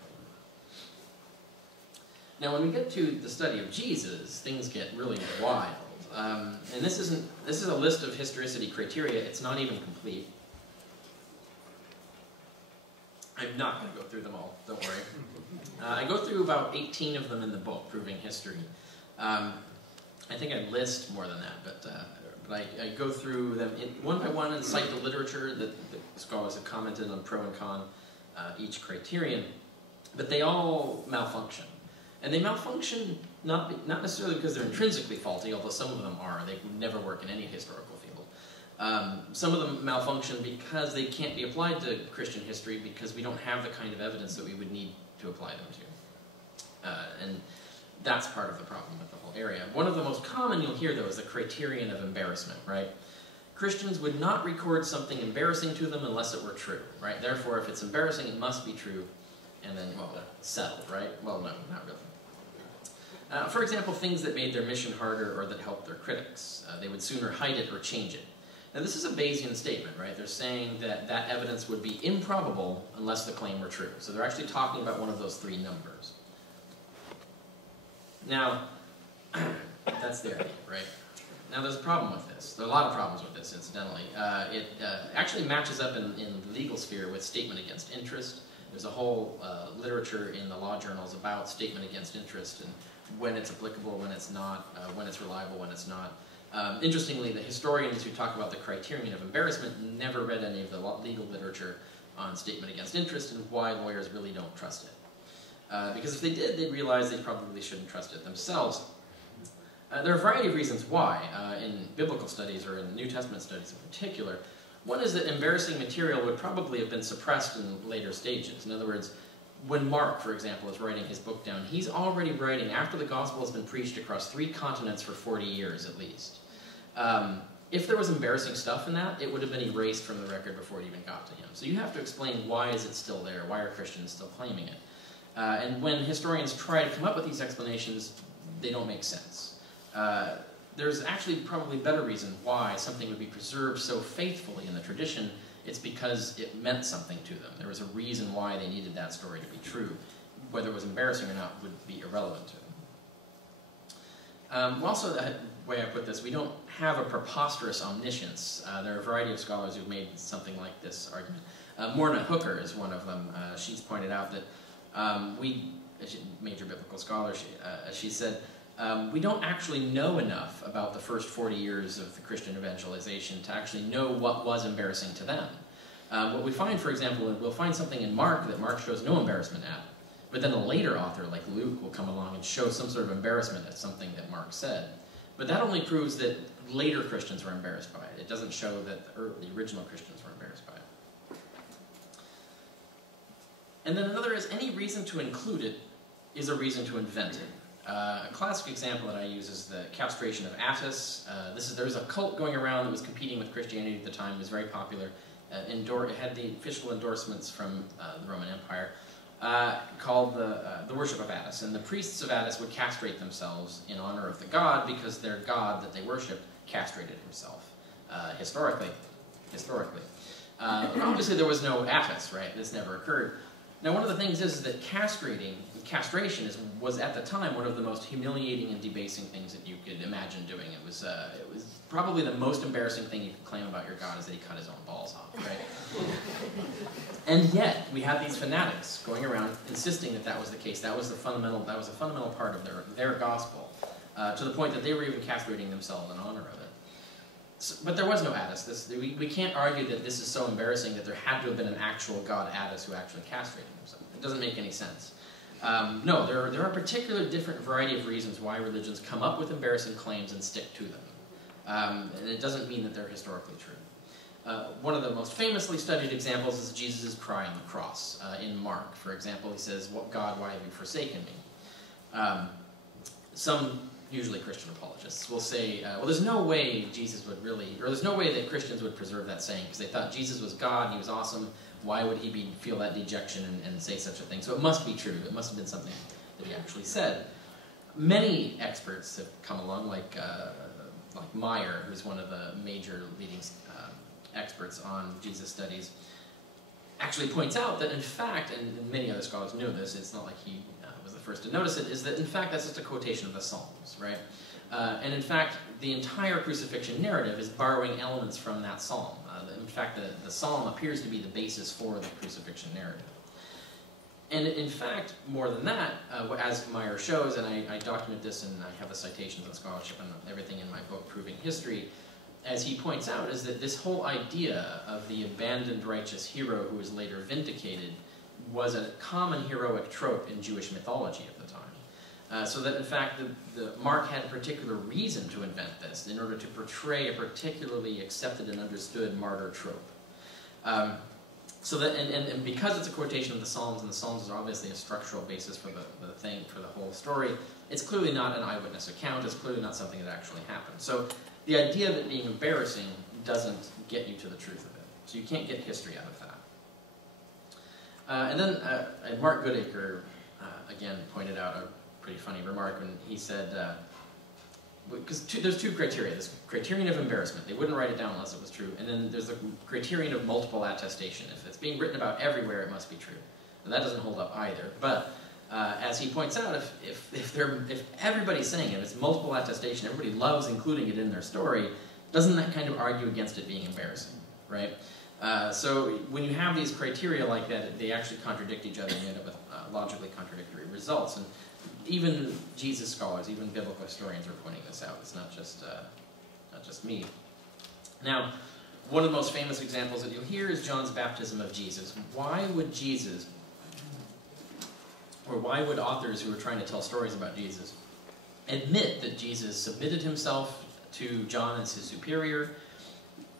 Now, when we get to the study of Jesus, things get really wild. And this is a list of historicity criteria. It's not even complete. I'm not going to go through them all, don't worry. I go through about 18 of them in the book, Proving History. I think I list more than that, but I go through them one by one and cite the literature that the scholars have commented on pro and con each criterion, but they all malfunction. And they malfunction not necessarily because they're intrinsically faulty, although some of them are. They would never work in any historical field. Some of them malfunction because they can't be applied to Christian history because we don't have the kind of evidence that we would need to apply them to. And that's part of the problem with the whole area. One of the most common you'll hear, though, is the criterion of embarrassment, right? Christians would not record something embarrassing to them unless it were true, right? Therefore, if it's embarrassing, it must be true, and then, well, settled, right? Well, no, not really. For example, things that made their mission harder or that helped their critics. They would sooner hide it or change it. Now, this is a Bayesian statement, right? They're saying that that evidence would be improbable unless the claim were true. So they're actually talking about one of those three numbers. Now, that's the idea, right? Now, there's a problem with this. There are a lot of problems with this, incidentally. It actually matches up in the legal sphere with statement against interest. There's a whole literature in the law journals about statement against interest and when it's applicable, when it's not, when it's reliable, when it's not. Interestingly, the historians who talk about the criterion of embarrassment never read any of the legal literature on statement against interest and why lawyers really don't trust it. Because if they did, they'd realize they probably shouldn't trust it themselves. There are a variety of reasons why, in biblical studies or in New Testament studies in particular. One is that embarrassing material would probably have been suppressed in later stages. In other words, when Mark, for example, is writing his book down, he's already writing after the gospel has been preached across 3 continents for 40 years at least. If there was embarrassing stuff in that, it would have been erased from the record before it even got to him. So you have to explain why is it still there, why are Christians still claiming it? And when historians try to come up with these explanations, they don't make sense. There's actually probably better reason why something would be preserved so faithfully in the tradition. It's because it meant something to them. There was a reason why they needed that story to be true. Whether it was embarrassing or not would be irrelevant to them. Also, the way I put this, we don't have a preposterous omniscience. There are a variety of scholars who've made something like this argument. Morna Hooker is one of them. She's pointed out that major biblical scholar, she said, we don't actually know enough about the first 40 years of the Christian evangelization to actually know what was embarrassing to them. What we find, for example, we'll find something in Mark that Mark shows no embarrassment at, but then a later author like Luke will come along and show some sort of embarrassment at something that Mark said. But that only proves that later Christians were embarrassed by it. It doesn't show that the original Christians were embarrassed by it. And then another is any reason to include it is a reason to invent it. A classic example that I use is the castration of Attis. There was a cult going around that was competing with Christianity at the time. It was very popular. It had the official endorsements from the Roman Empire called the worship of Attis. And the priests of Attis would castrate themselves in honor of the god because their god that they worshipped castrated himself, historically. Obviously there was no Attis, right? This never occurred. Now, one of the things is that castration was at the time one of the most humiliating and debasing things that you could imagine doing. It was probably the most embarrassing thing you could claim about your God is that he cut his own balls off, right? And yet, we had these fanatics going around insisting that that was the case. That was a fundamental part of their gospel, to the point that they were even castrating themselves in honor of it. But there was no Attis. We can't argue that this is so embarrassing that there had to have been an actual god Attis who actually castrated himself. It doesn't make any sense. No, there are particular different variety of reasons why religions come up with embarrassing claims and stick to them. And it doesn't mean that they're historically true. One of the most famously studied examples is Jesus' cry on the cross. In Mark, for example, he says, God, why have you forsaken me? Some, usually Christian apologists, will say, well, there's no way Jesus would really, or there's no way that Christians would preserve that saying, because they thought Jesus was God and he was awesome. Why would he feel that dejection and say such a thing? So it must be true. It must have been something that he actually said. Many experts have come along, like Meyer, who's one of the major leading experts on Jesus studies, actually points out that in fact, and many other scholars know this, it's not like he was the first to notice it, is that in fact that's just a quotation of the Psalms, right? And in fact, the entire crucifixion narrative is borrowing elements from that psalm. In fact, the psalm appears to be the basis for the crucifixion narrative. And in fact, more than that, as Meyer shows, and I document this and I have the citations and scholarship and everything in my book, Proving History, as he points out, is that this whole idea of the abandoned righteous hero who is later vindicated was a common heroic trope in Jewish mythology at the time. So that in fact, Mark had a particular reason to invent this in order to portray a particularly accepted and understood martyr trope. So that, and because it's a quotation of the Psalms, and the Psalms are obviously a structural basis for the whole story, it's clearly not an eyewitness account, it's clearly not something that actually happened. So the idea of it being embarrassing doesn't get you to the truth of it. So you can't get history out of that. And then Mark Goodacre, again, pointed out a pretty funny remark when he said, because there's two criteria. There's criterion of embarrassment. They wouldn't write it down unless it was true. And then there's the criterion of multiple attestation. If it's being written about everywhere, it must be true. And that doesn't hold up either. But as he points out, if everybody's saying it, if it's multiple attestation, everybody loves including it in their story, doesn't that kind of argue against it being embarrassing, right? So when you have these criteria like that, they actually contradict each other and you end up with logically contradictory results. And even Jesus scholars, even biblical historians are pointing this out. It's not just me. Now, one of the most famous examples that you'll hear is John's baptism of Jesus. Why would Jesus, or why would authors who are trying to tell stories about Jesus admit that Jesus submitted himself to John as his superior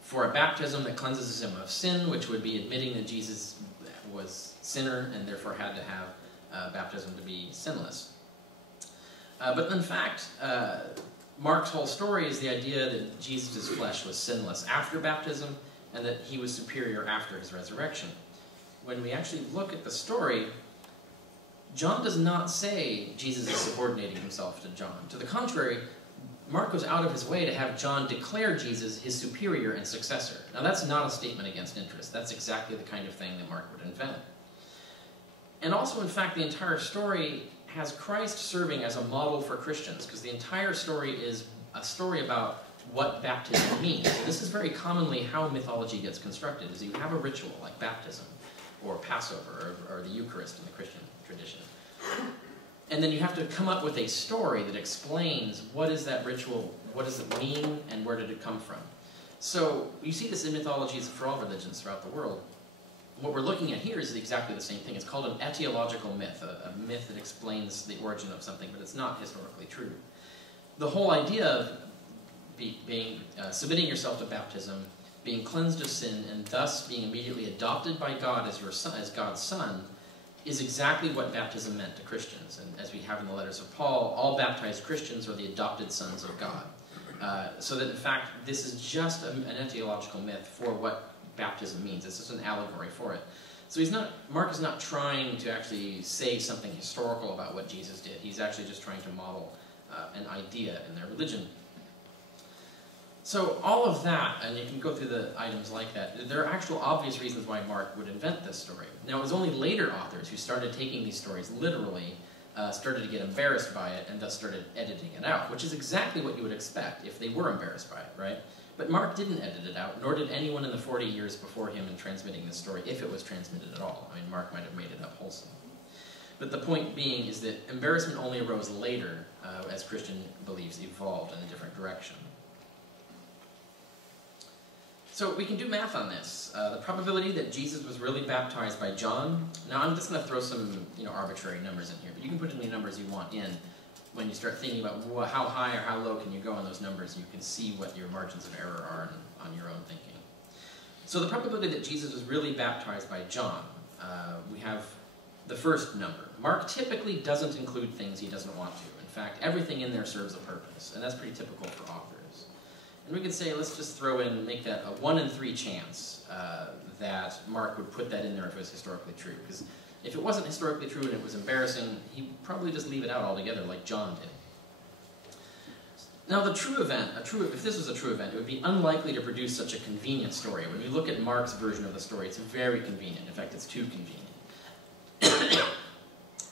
for a baptism that cleanses him of sin, which would be admitting that Jesus was sinner and therefore had to have baptism to be sinless? But in fact, Mark's whole story is the idea that Jesus' flesh was sinless after baptism and that he was superior after his resurrection. When we actually look at the story, John does not say Jesus is subordinating himself to John. To the contrary, Mark goes out of his way to have John declare Jesus his superior and successor. Now that's not a statement against interest. That's exactly the kind of thing that Mark would invent. And also, in fact, the entire story has Christ serving as a model for Christians, because the entire story is a story about what baptism means. So this is very commonly how mythology gets constructed, is you have a ritual like baptism, or Passover, or the Eucharist in the Christian tradition. And then you have to come up with a story that explains what is that ritual, what does it mean, and where did it come from. So you see this in mythologies for all religions throughout the world. What we're looking at here is exactly the same thing. It's called an etiological myth, a myth that explains the origin of something, but it's not historically true. The whole idea of submitting yourself to baptism, being cleansed of sin, and thus being immediately adopted by God as your son, as God's son, is exactly what baptism meant to Christians. And as we have in the letters of Paul, all baptized Christians are the adopted sons of God. So that in fact, this is just an etiological myth for what baptism means. It's just an allegory for it. So Mark is not trying to actually say something historical about what Jesus did. He's actually just trying to model an idea in their religion. So all of that, and you can go through the items like that, there are actual obvious reasons why Mark would invent this story. Now, it was only later authors who started taking these stories literally, started to get embarrassed by it, and thus started editing it out, which is exactly what you would expect if they were embarrassed by it, right? But Mark didn't edit it out, nor did anyone in the 40 years before him in transmitting this story, if it was transmitted at all. I mean, Mark might have made it up wholesome. But the point being is that embarrassment only arose later as Christian beliefs evolved in a different direction. So we can do math on this. The probability that Jesus was really baptized by John. Now I'm just going to throw some arbitrary numbers in here, but you can put any numbers you want in. When you start thinking about how high or how low can you go on those numbers, you can see what your margins of error are on your own thinking. So the probability that Jesus was really baptized by John, we have the first number. Mark typically doesn't include things he doesn't want to. In fact, everything in there serves a purpose, and that's pretty typical for authors. And we could say, let's just throw in, make that a 1 in 3 chance that Mark would put that in there if it was historically true. Because if it wasn't historically true and it was embarrassing, he'd probably just leave it out altogether like John did. Now the true event, if this was a true event, it would be unlikely to produce such a convenient story. When you look at Mark's version of the story, it's very convenient. In fact, it's too convenient.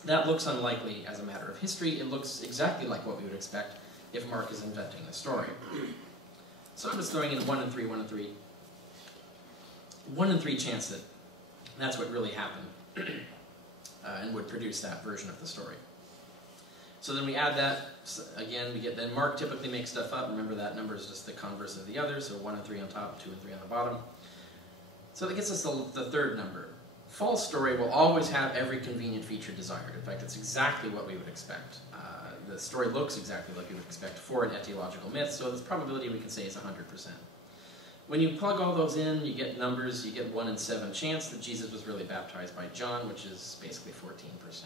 That looks unlikely as a matter of history. It looks exactly like what we would expect if Mark is inventing the story. So I'm just throwing in 1 in 3, 1 in 3. 1 in 3 chance that that's what really happened and would produce that version of the story. So then we add that, again, we get, then Mark typically makes stuff up. Remember that number is just the converse of the other, so 1 and 3 on top, 2 and 3 on the bottom. So that gets us the third number. False story will always have every convenient feature desired. In fact, it's exactly what we would expect. The story looks exactly like you would expect for an etiological myth, so this probability we can say is 100%. When you plug all those in, you get numbers, you get 1 in 7 chance that Jesus was really baptized by John, which is basically 14%.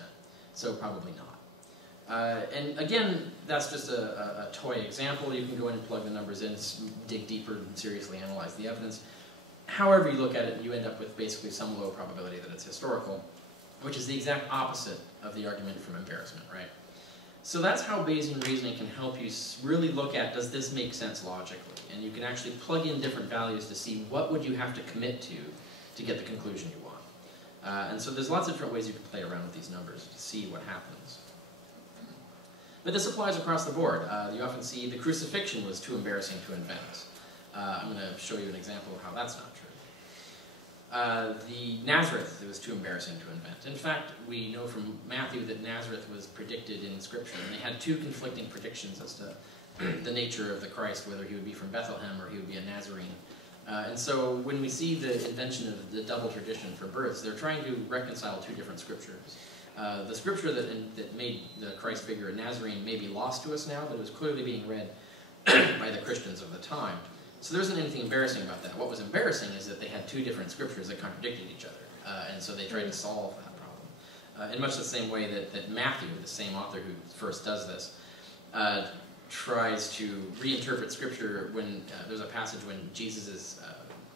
So probably not. And again, that's just a toy example. You can go in and plug the numbers in, dig deeper and seriously analyze the evidence. However you look at it, you end up with basically some low probability that it's historical, which is the exact opposite of the argument from embarrassment, right? So that's how Bayesian reasoning can help you really look at, does this make sense logically? And you can actually plug in different values to see what would you have to commit to get the conclusion you want. And so there's lots of different ways you can play around with these numbers to see what happens. But this applies across the board. You often see the crucifixion was too embarrassing to invent. I'm going to show you an example of how that's not true. The Nazareth, it was too embarrassing to invent. In fact, we know from Matthew that Nazareth was predicted in Scripture, and they had 2 conflicting predictions as to the nature of the Christ, whether he would be from Bethlehem or he would be a Nazarene. And so when we see the invention of the double tradition for births, they're trying to reconcile 2 different scriptures. The scripture that made the Christ figure a Nazarene may be lost to us now, but it was clearly being read by the Christians of the time. So there isn't anything embarrassing about that. What was embarrassing is that they had 2 different scriptures that contradicted each other, and so they tried to solve that problem. In much the same way that Matthew, the same author who first does this, tries to reinterpret scripture when there's a passage when Jesus is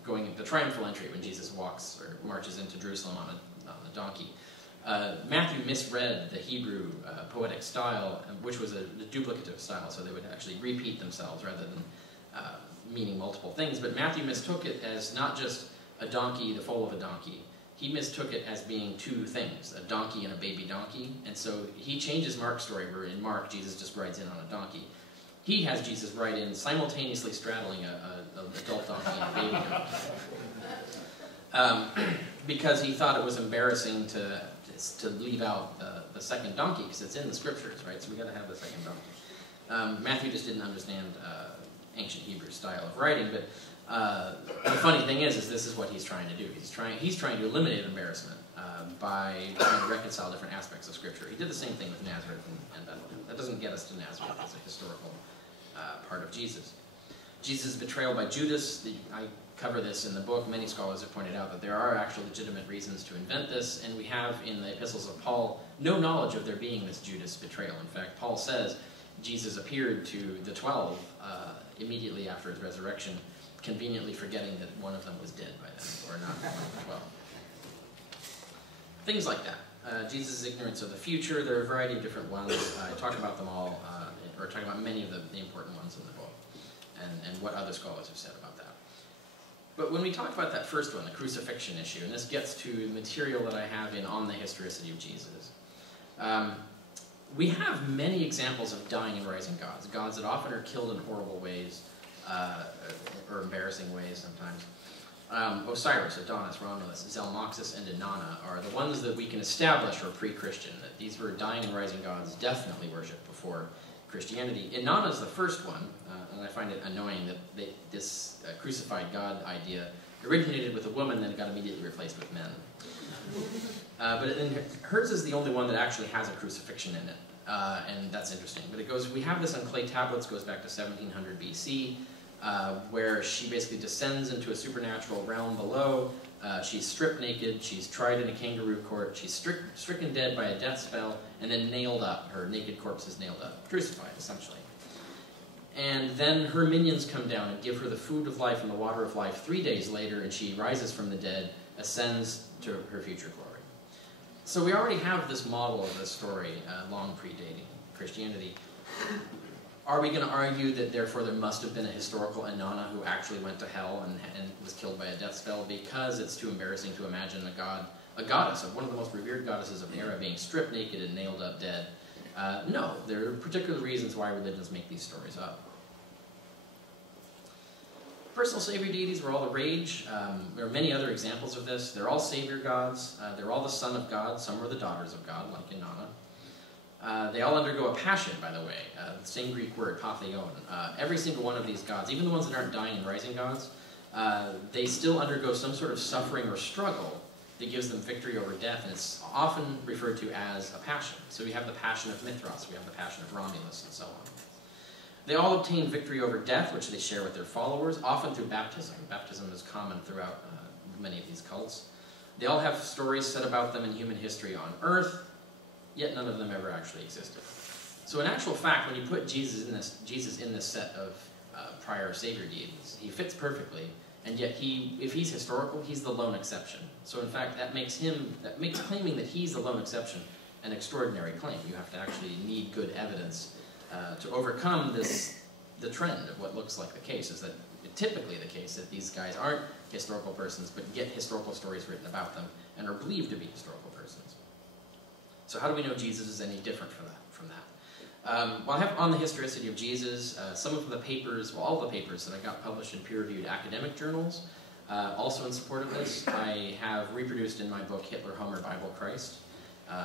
going the triumphal entry, when Jesus walks or marches into Jerusalem on a donkey. Matthew misread the Hebrew poetic style, which was a duplicative style, so they would actually repeat themselves rather than meaning multiple things. But Matthew mistook it as not just a donkey, the foal of a donkey. He mistook it as being 2 things, a donkey and a baby donkey. And so he changes Mark's story, where in Mark, Jesus just rides in on a donkey. He has Jesus ride in simultaneously straddling an adult donkey and a baby donkey. Because he thought it was embarrassing to leave out the second donkey, because it's in the scriptures, right? So we got to have the second donkey. Matthew just didn't understand ancient Hebrew style of writing, but the funny thing is this is what he's trying to do. He's trying to eliminate embarrassment by trying to reconcile different aspects of Scripture. He did the same thing with Nazareth and Bethlehem. That doesn't get us to Nazareth as a historical part of Jesus. Jesus' betrayal by Judas, I cover this in the book. Many scholars have pointed out that there are actual legitimate reasons to invent this, and we have in the epistles of Paul no knowledge of there being this Judas betrayal. In fact, Paul says Jesus appeared to the 12 immediately after his resurrection, conveniently forgetting that one of them was dead by then, or not one of the 12. Things like that. Jesus' ignorance of the future, there are a variety of different ones. I talk about them all, or talk about many of the important ones in the book, and what other scholars have said about that. But when we talk about that first one, the crucifixion issue, and this gets to the material that I have in On the Historicity of Jesus, we have many examples of dying and rising gods, gods that often are killed in horrible ways, or embarrassing ways sometimes. Osiris, Adonis, Romulus, Zalmoxis, and Inanna are the ones that we can establish are pre-Christian, that these were dying and rising gods definitely worshipped before Christianity. Inanna is the first one, and I find it annoying that this crucified God idea originated with a woman, then got immediately replaced with men. But hers is the only one that actually has a crucifixion in it, and that's interesting. But it goes, we have this on clay tablets, goes back to 1700 BC. where she basically descends into a supernatural realm below. She's stripped naked, she's tried in a kangaroo court, she's stricken dead by a death spell, and then nailed up. Her naked corpse is nailed up, crucified, essentially. And then her minions come down and give her the food of life and the water of life 3 days later, and she rises from the dead, ascends to her future glory. So we already have this model of this story, long predating Christianity. Are we going to argue that therefore there must have been a historical Inanna who actually went to hell and was killed by a death spell because it's too embarrassing to imagine a goddess, one of the most revered goddesses of the era, being stripped naked and nailed up dead? No, there are particular reasons why religions make these stories up. Personal savior deities were all the rage. There are many other examples of this. They're all savior gods. They're all the son of God. Some were the daughters of God, like Inanna. They all undergo a passion, by the way, the same Greek word, patheon. Every single one of these gods, even the ones that aren't dying and rising gods, they still undergo some sort of suffering or struggle that gives them victory over death, and it's often referred to as a passion. So we have the passion of Mithras, we have the passion of Romulus, and so on. They all obtain victory over death, which they share with their followers, often through baptism. Baptism is common throughout many of these cults. They all have stories said about them in human history on Earth, yet none of them ever actually existed. So in actual fact, when you put Jesus in this set of prior savior deities, he fits perfectly, and yet if he's historical, he's the lone exception. So in fact, that makes claiming that he's the lone exception an extraordinary claim. You have to actually need good evidence to overcome the trend of what looks like the case, is that typically the case that these guys aren't historical persons, but get historical stories written about them and are believed to be historical persons. So how do we know Jesus is any different from that? Well, I have on the historicity of Jesus, some of the papers, well, all the papers that I got published in peer-reviewed academic journals, also in support of this. I have reproduced in my book Hitler, Homer, Bible, Christ,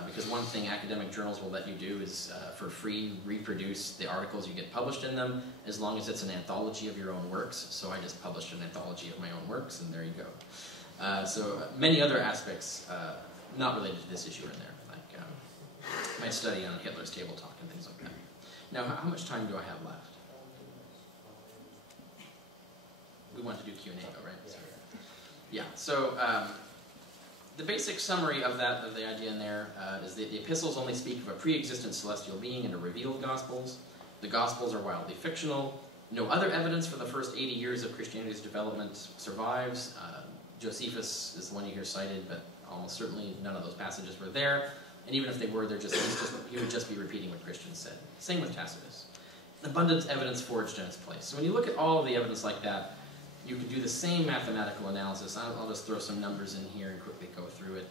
because one thing academic journals will let you do is, for free, reproduce the articles you get published in them, as long as it's an anthology of your own works. So I just published an anthology of my own works, and there you go. So many other aspects not related to this issue are in there, like my study on Hitler's table talk and things like that. Now, how much time do I have left? We want to do Q&A though, right? So, yeah, so the basic summary of the idea in there is that the epistles only speak of a pre-existent celestial being in the revealed Gospels. The Gospels are wildly fictional. No other evidence for the first 80 years of Christianity's development survives. Josephus is the one you hear cited, but almost certainly none of those passages were there. And even if they were, he would just be repeating what Christians said. Same with Tacitus. Abundant evidence forged in its place. So when you look at all of the evidence like that, you can do the same mathematical analysis. I'll just throw some numbers in here and quickly go through it.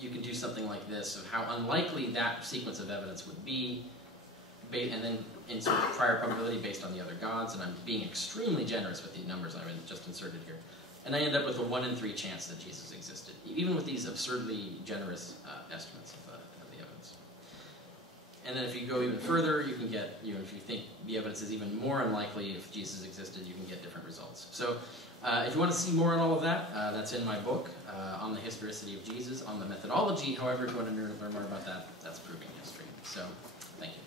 You can do something like this, of how unlikely that sequence of evidence would be, and then insert the prior probability based on the other gods, and I'm being extremely generous with the numbers I've just inserted here. And I end up with a 1 in 3 chance that Jesus existed, even with these absurdly generous estimates of the evidence. And then if you go even further, you can get, if you think the evidence is even more unlikely if Jesus existed, you can get different results. So if you want to see more on all of that, that's in my book on the historicity of Jesus. On the methodology, however, if you want to learn more about that, that's Proving History. So, thank you.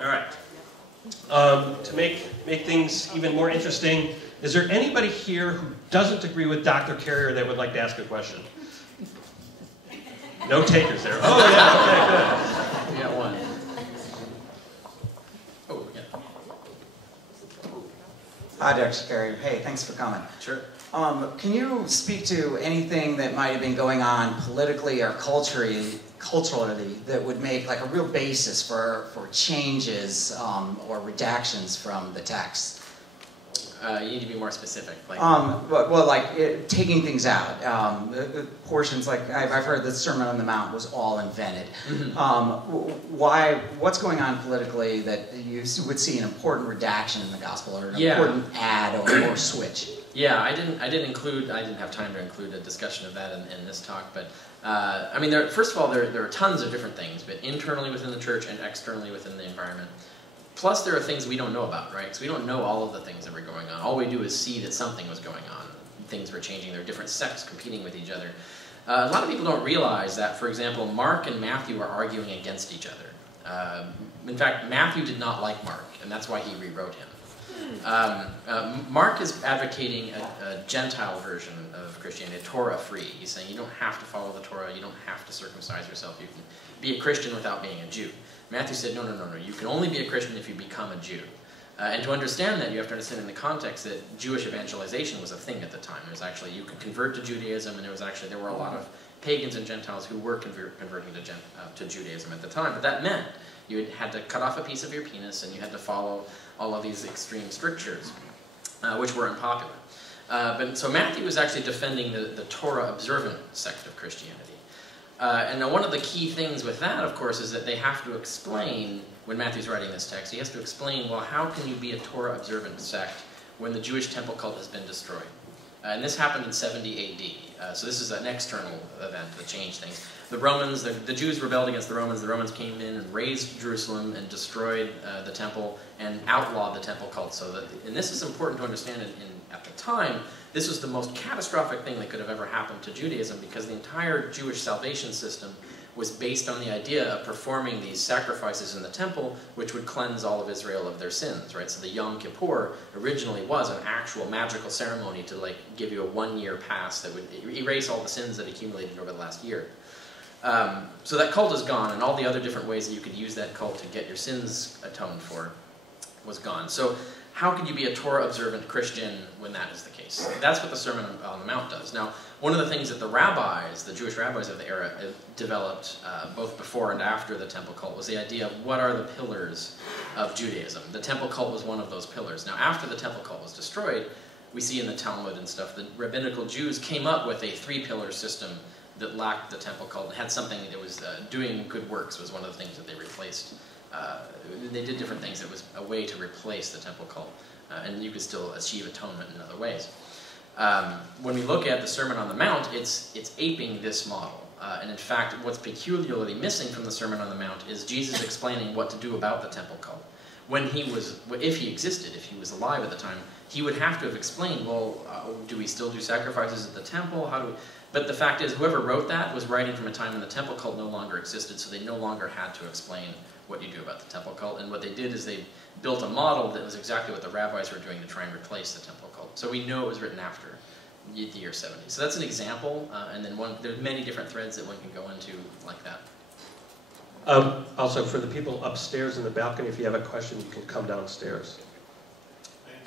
All right. To make things even more interesting, is there anybody here who doesn't agree with Dr. Carrier that would like to ask a question? No takers there. Oh, yeah, okay, good. We got one. Oh, yeah. Hi, Dr. Carrier. Hey, thanks for coming. Sure. Can you speak to anything that might have been going on politically or culturally that would make like a real basis for changes or redactions from the text? You need to be more specific. Like, taking things out. The portions, like I've heard the Sermon on the Mount was all invented. Mm-hmm. What's going on politically that you would see an important redaction in the gospel, or an Yeah. important add or switch? Yeah, I didn't have time to include a discussion of that in this talk, but I mean, first of all, there are tons of different things, but internally within the church and externally within the environment. Plus, there are things we don't know about, right? So we don't know all of the things that were going on. All we do is see that something was going on. Things were changing. There were different sects competing with each other. A lot of people don't realize that, for example, Mark and Matthew are arguing against each other. In fact, Matthew did not like Mark, and that's why he rewrote him. Mark is advocating a Gentile version of Christianity, Torah-free. He's saying you don't have to follow the Torah, you don't have to circumcise yourself, you can be a Christian without being a Jew. Matthew said, no, you can only be a Christian if you become a Jew. And to understand that, you have to understand in the context that Jewish evangelization was a thing at the time. There was actually, you could convert to Judaism, and there were a lot of pagans and Gentiles who were converting to Judaism at the time. But that meant you had to cut off a piece of your penis, and you had to follow all of these extreme strictures, which were unpopular. So Matthew was actually defending the Torah-observant sect of Christianity. And now one of the key things with that, of course, is that they have to explain, when Matthew's writing this text, he has to explain, well, how can you be a Torah-observant sect when the Jewish temple cult has been destroyed? And this happened in 70 AD. So this is an external event that changed things. The Romans, the Jews rebelled against the Romans. The Romans came in and razed Jerusalem and destroyed the temple and outlawed the temple cult. And this is important to understand at the time, this was the most catastrophic thing that could have ever happened to Judaism, because the entire Jewish salvation system was based on the idea of performing these sacrifices in the temple, which would cleanse all of Israel of their sins, right? So the Yom Kippur originally was an actual magical ceremony to give you a 1-year pass that would erase all the sins that accumulated over the last year. So that cult is gone, and all the other different ways that you could use that cult to get your sins atoned for was gone. So how could you be a Torah-observant Christian when that is the case? That's what the Sermon on the Mount does. Now, one of the things that the Jewish rabbis of the era, developed both before and after the temple cult was the idea of what are the pillars of Judaism. The temple cult was one of those pillars. Now, after the temple cult was destroyed, we see in the Talmud and stuff that rabbinical Jews came up with a 3-pillar system that lacked the temple cult and had something that was doing good works was one of the things that they replaced. They did different things. It was a way to replace the temple cult, and you could still achieve atonement in other ways. When we look at the Sermon on the Mount, it's aping this model. And in fact, what's peculiarly missing from the Sermon on the Mount is Jesus explaining what to do about the temple cult. If he existed, if he was alive at the time, he would have to have explained, well, do we still do sacrifices at the temple? But the fact is, whoever wrote that was writing from a time when the temple cult no longer existed, so they no longer had to explain what you do about the temple cult. And what they did is they built a model that was exactly what the rabbis were doing to try and replace the temple cult. So we know it was written after the year 70. So that's an example, and then there's many different threads that one can go into like that. Also, for the people upstairs in the balcony, if you have a question, you can come downstairs.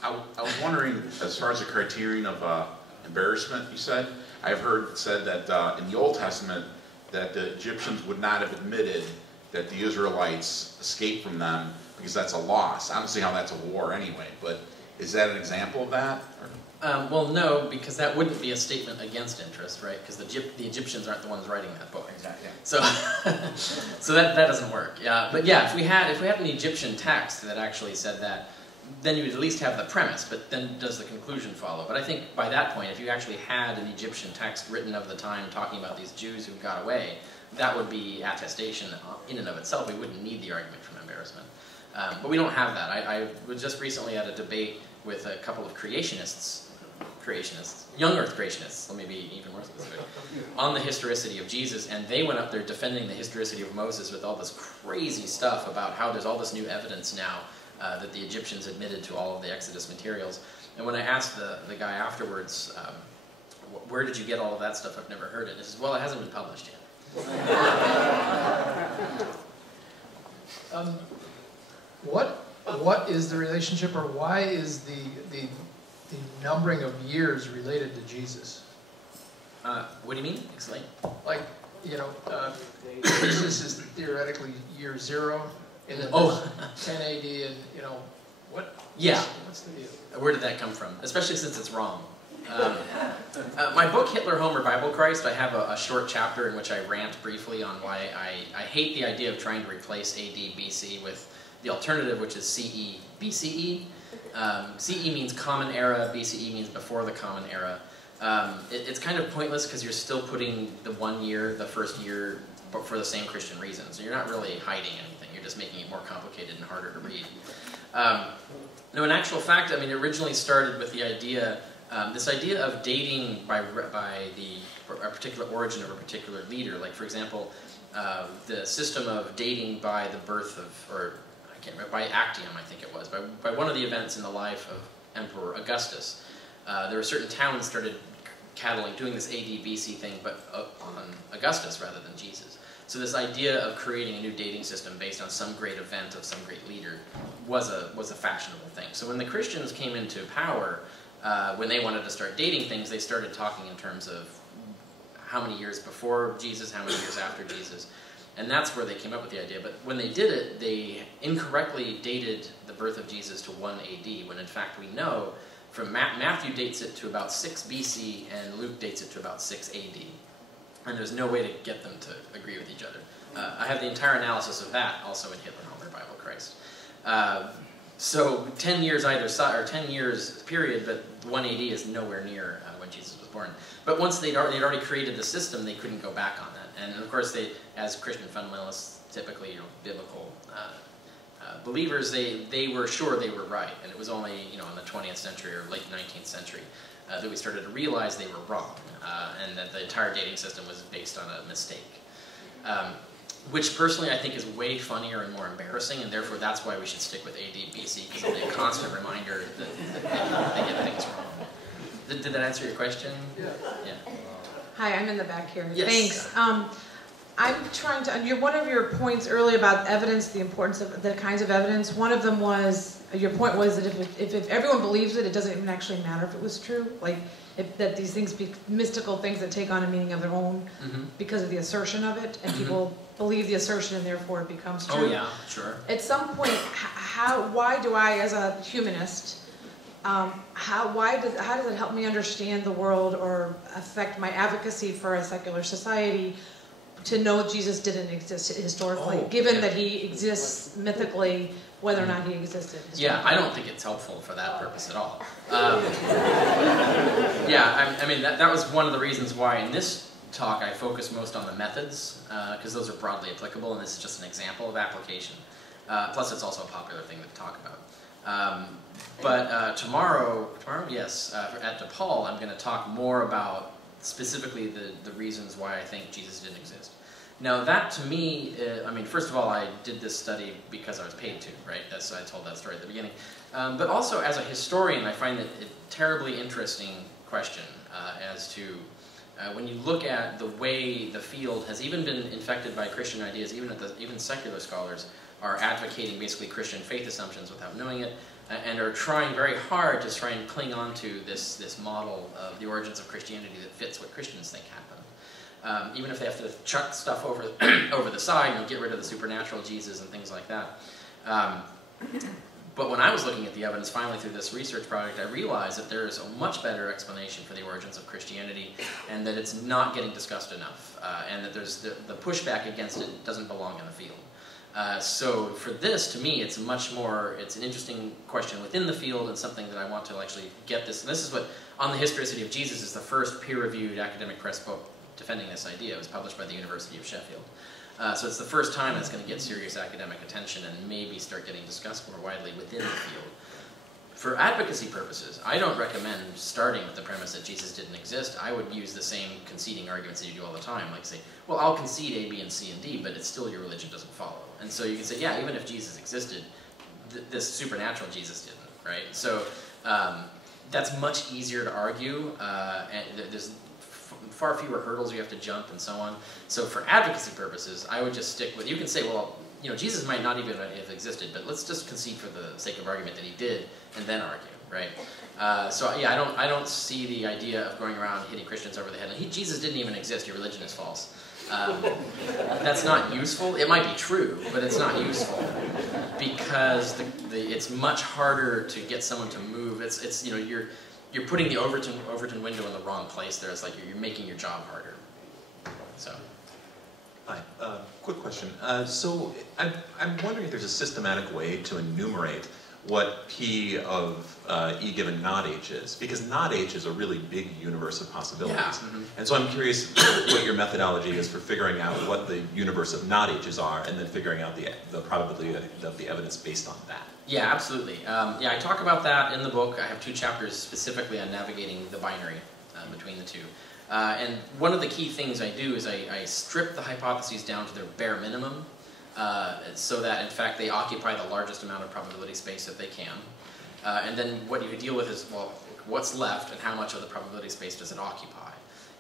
I was wondering, as far as the criterion of embarrassment, you said, I've heard said that in the Old Testament that the Egyptians would not have admitted that the Israelites escaped from them because that's a loss. I don't see how that's a war anyway, but is that an example of that? Well, no, because that wouldn't be a statement against interest, right? Because the Egyptians aren't the ones writing that book. Exactly. Yeah. So that doesn't work. Yeah, but yeah, if we had an Egyptian text that actually said that, then you would at least have the premise, but then does the conclusion follow? But I think by that point, if you actually had an Egyptian text written of the time talking about these Jews who got away, that would be attestation in and of itself. We wouldn't need the argument from embarrassment. But we don't have that. I was just recently at a debate with a couple of creationists, young earth creationists, let me be even more specific, on the historicity of Jesus, and they went up there defending the historicity of Moses with all this crazy stuff about how there's all this new evidence now that the Egyptians admitted to all of the Exodus materials. And when I asked the guy afterwards, where did you get all of that stuff? I've never heard it. He says, well, it hasn't been published yet. What is the relationship, or why is the numbering of years related to Jesus? What do you mean? Explain. Like, Jesus is theoretically year 0, and then 10 AD, and what? Yeah. What's the deal? Where did that come from? Especially since it's wrong. My book, Hitler, Homer, Bible, Christ, I have a short chapter in which I rant briefly on why I hate the idea of trying to replace AD, BC with the alternative, which is CE, BCE. CE means common era, BCE means before the common era. It's kind of pointless because you're still putting the 1 year, the first year, but for the same Christian reasons. So you're not really hiding anything. You're just making it more complicated and harder to read. No, in actual fact, I mean, it originally started with the idea This idea of dating by a particular origin of a particular leader, like for example, the system of dating by the birth of, or I can't remember, by Actium, I think it was, by one of the events in the life of Emperor Augustus. There were certain towns started doing this AD BC thing, but on Augustus rather than Jesus. So this idea of creating a new dating system based on some great event of some great leader was a fashionable thing. So when the Christians came into power, when they wanted to start dating things, they started talking in terms of how many years before Jesus, how many years after Jesus. And that's where they came up with the idea. But when they did it, they incorrectly dated the birth of Jesus to 1 AD, when in fact we know from Matthew dates it to about 6 BC and Luke dates it to about 6 AD. And there's no way to get them to agree with each other. I have the entire analysis of that also in Hitler, Homer, Bible, Christ. So 10 years either side, or 10 years period, but 1 AD is nowhere near when Jesus was born. But once they'd already created the system, they couldn't go back on that. And of course, they, as Christian fundamentalists, typically biblical believers, they were sure they were right. And it was only in the 20th century or late 19th century that we started to realize they were wrong, and that the entire dating system was based on a mistake. Which personally I think is way funnier and more embarrassing, and therefore that's why we should stick with AD BC, because it'll be a constant reminder that they get things wrong. Did that answer your question? Yeah. Yeah. Hi, I'm in the back here. Yes. Thanks. I'm trying to, one of your points earlier about evidence, the importance of the kinds of evidence, one of them was, your point was that if everyone believes it, it doesn't even actually matter if it was true. Like, that these things be mystical things that take on a meaning of their own because of the assertion of it, and people believe the assertion and therefore it becomes true. Oh yeah, sure. At some point, why do I, as a humanist, how does it help me understand the world or affect my advocacy for a secular society to know Jesus didn't exist historically, given that he exists mythically, whether or not he existed historically? Yeah, I don't think it's helpful for that purpose at all. Yeah, I mean, that was one of the reasons why in this talk I focus most on the methods, because those are broadly applicable, and this is just an example of application. Plus, it's also a popular thing to talk about. But tomorrow, yes, at DePaul, I'm going to talk more about specifically the reasons why I think Jesus didn't exist. Now that to me, I mean, first of all, I did this study because I was paid to, right? So I told that story at the beginning. But also as a historian, I find it a terribly interesting question as to when you look at the way the field has even been infected by Christian ideas, even secular scholars are advocating basically Christian faith assumptions without knowing it, and are trying very hard to try and cling on to this model of the origins of Christianity that fits what Christians think happened. Even if they have to chuck stuff over the side, get rid of the supernatural Jesus and things like that. But when I was looking at the evidence finally through this research project, I realized that there is a much better explanation for the origins of Christianity, and that it's not getting discussed enough, and that there's the pushback against it doesn't belong in the field. So for this, to me, it's an interesting question within the field, and something that I want to actually get this. And this is what, On the Historicity of Jesus, is the first peer-reviewed academic press book defending this idea. It was published by the University of Sheffield. So it's the first time it's going to get serious academic attention and maybe start getting discussed more widely within the field. For advocacy purposes, I don't recommend starting with the premise that Jesus didn't exist. I would use the same conceding arguments that you do all the time, like say, well, I'll concede A, B, and C, and D, but it's still your religion doesn't follow. And so you can say, yeah, even if Jesus existed, this supernatural Jesus didn't, right? So that's much easier to argue, and there's far fewer hurdles you have to jump and so on. So for advocacy purposes, I would just stick with, you can say, well, Jesus might not even have existed, but let's just concede for the sake of argument that he did, and then argue, right? So yeah, I don't see the idea of going around hitting Christians over the head. Jesus didn't even exist, your religion is false. That's not useful. It might be true, but it's not useful, because it's much harder to get someone to move. It's you're putting the Overton window in the wrong place there. It's like you're making your job harder. So. Hi, quick question. So I'm wondering if there's a systematic way to enumerate what P of E given not H is, because not H is a really big universe of possibilities. Yeah. And so I'm curious what your methodology is for figuring out what the universe of not H's are, and then figuring out the probability of the evidence based on that. Yeah, absolutely. Yeah, I talk about that in the book. I have 2 chapters specifically on navigating the binary between the two. And one of the key things I do is I strip the hypotheses down to their bare minimum, so that in fact they occupy the largest amount of probability space that they can. And then what you deal with is, well, what's left and how much of the probability space does it occupy?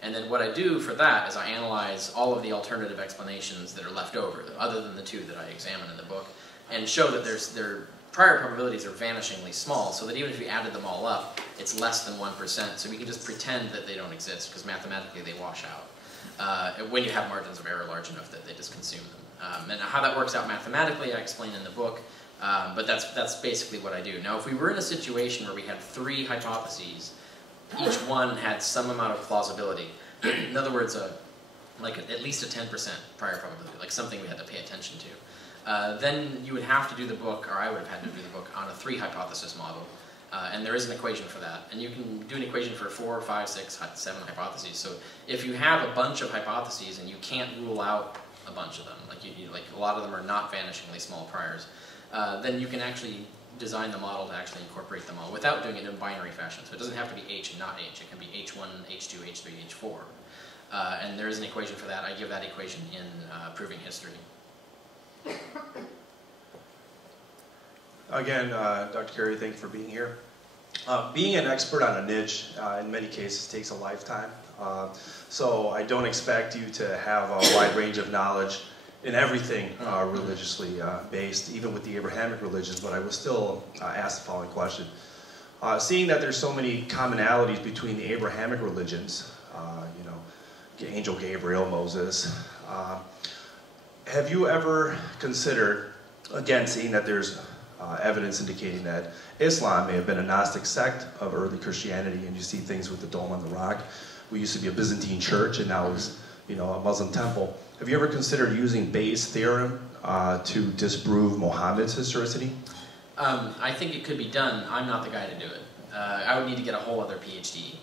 And then what I do for that is I analyze all of the alternative explanations that are left over, other than the 2 that I examine in the book, and show that their prior probabilities are vanishingly small, so that even if you added them all up, it's less than 1%, so we can just pretend that they don't exist, because mathematically they wash out, when you have margins of error large enough that they just consume them. And how that works out mathematically, I explain in the book, but that's basically what I do. Now, if we were in a situation where we had 3 hypotheses, each one had some amount of plausibility, in other words, like at least a 10% prior probability, like something we had to pay attention to, then you would have to do the book, or I would have had to do the book, on a 3 hypothesis model. And there is an equation for that. And you can do an equation for 4, 5, 6, 7 hypotheses. So if you have a bunch of hypotheses and you can't rule out a bunch of them, like a lot of them are not vanishingly small priors, then you can actually design the model to actually incorporate them all without doing it in a binary fashion. So it doesn't have to be H and not H. It can be H1, H2, H3, H4. And there is an equation for that. I give that equation in Proving History. Again, Dr. Carey, thank you for being here. Being an expert on a niche, in many cases, takes a lifetime. So I don't expect you to have a wide range of knowledge in everything religiously based, even with the Abrahamic religions, but I will still ask the following question. Seeing that there's so many commonalities between the Abrahamic religions, you know, Angel Gabriel, Moses, have you ever considered, again, seeing that there's evidence indicating that Islam may have been a Gnostic sect of early Christianity, and you see things with the Dome on the Rock. We used to be a Byzantine church, and now it's, you know, a Muslim temple. Have you ever considered using Baye's theorem to disprove Muhammad's historicity? I think it could be done. I'm not the guy to do it. I would need to get a whole other PhD.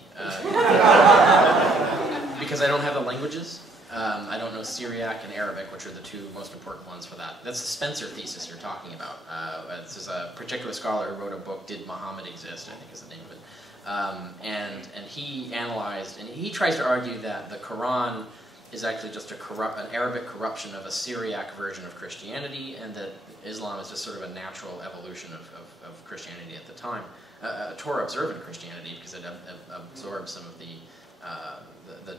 Because I don't have the languages. I don't know Syriac and Arabic, which are the 2 most important ones for that. That's the Spencer thesis you're talking about. This is a particular scholar who wrote a book, Did Muhammad Exist, I think is the name of it. And he analyzed, and he tries to argue that the Quran is actually just an Arabic corruption of a Syriac version of Christianity, and that Islam is just sort of a natural evolution of Christianity at the time. Torah-observant Christianity, because it absorbs some of the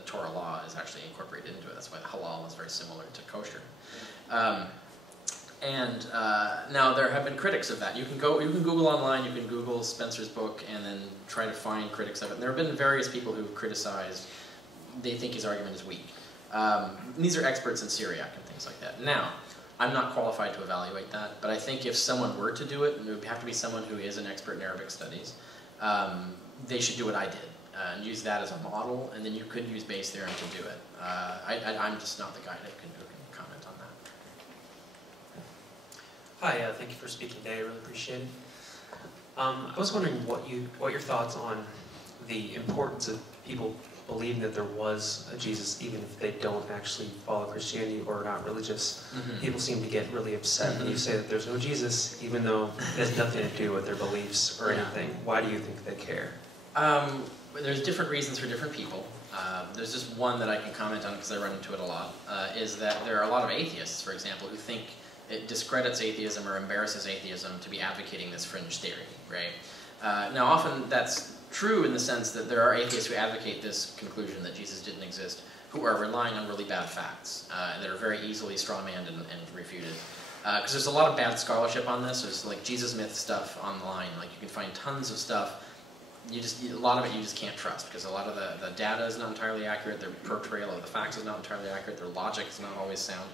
Torah law is actually incorporated into it. That's why halal is very similar to kosher. Now there have been critics of that. You can Google online, you can Google Spencer's book, and then try to find critics of it. And there have been various people who've criticized. They think his argument is weak. These are experts in Syriac and things like that. Now, I'm not qualified to evaluate that, but I think if someone were to do it, and it would have to be someone who is an expert in Arabic studies, they should do what I did. And use that as a model, and then you could use Bayes' theorem to do it. I'm just not the guy that can comment on that. Hi, thank you for speaking today. I really appreciate it. I was wondering what your thoughts on the importance of people believing that there was a Jesus, even if they don't actually follow Christianity or are not religious. People seem to get really upset when you say that there's no Jesus, even though it has nothing to do with their beliefs or anything. Why do you think they care? There's different reasons for different people. There's just one that I can comment on because I run into it a lot, is that there are a lot of atheists, for example, who think it discredits atheism or embarrasses atheism to be advocating this fringe theory, right? Now often that's true in the sense that there are atheists who advocate this conclusion that Jesus didn't exist, who are relying on really bad facts that are very easily strawmanned and refuted. Because there's a lot of bad scholarship on this. There's like Jesus myth stuff online. Like you can find tons of stuff. A lot of it you just can't trust because a lot of the data is not entirely accurate. Their portrayal of the facts is not entirely accurate. Their logic is not always sound.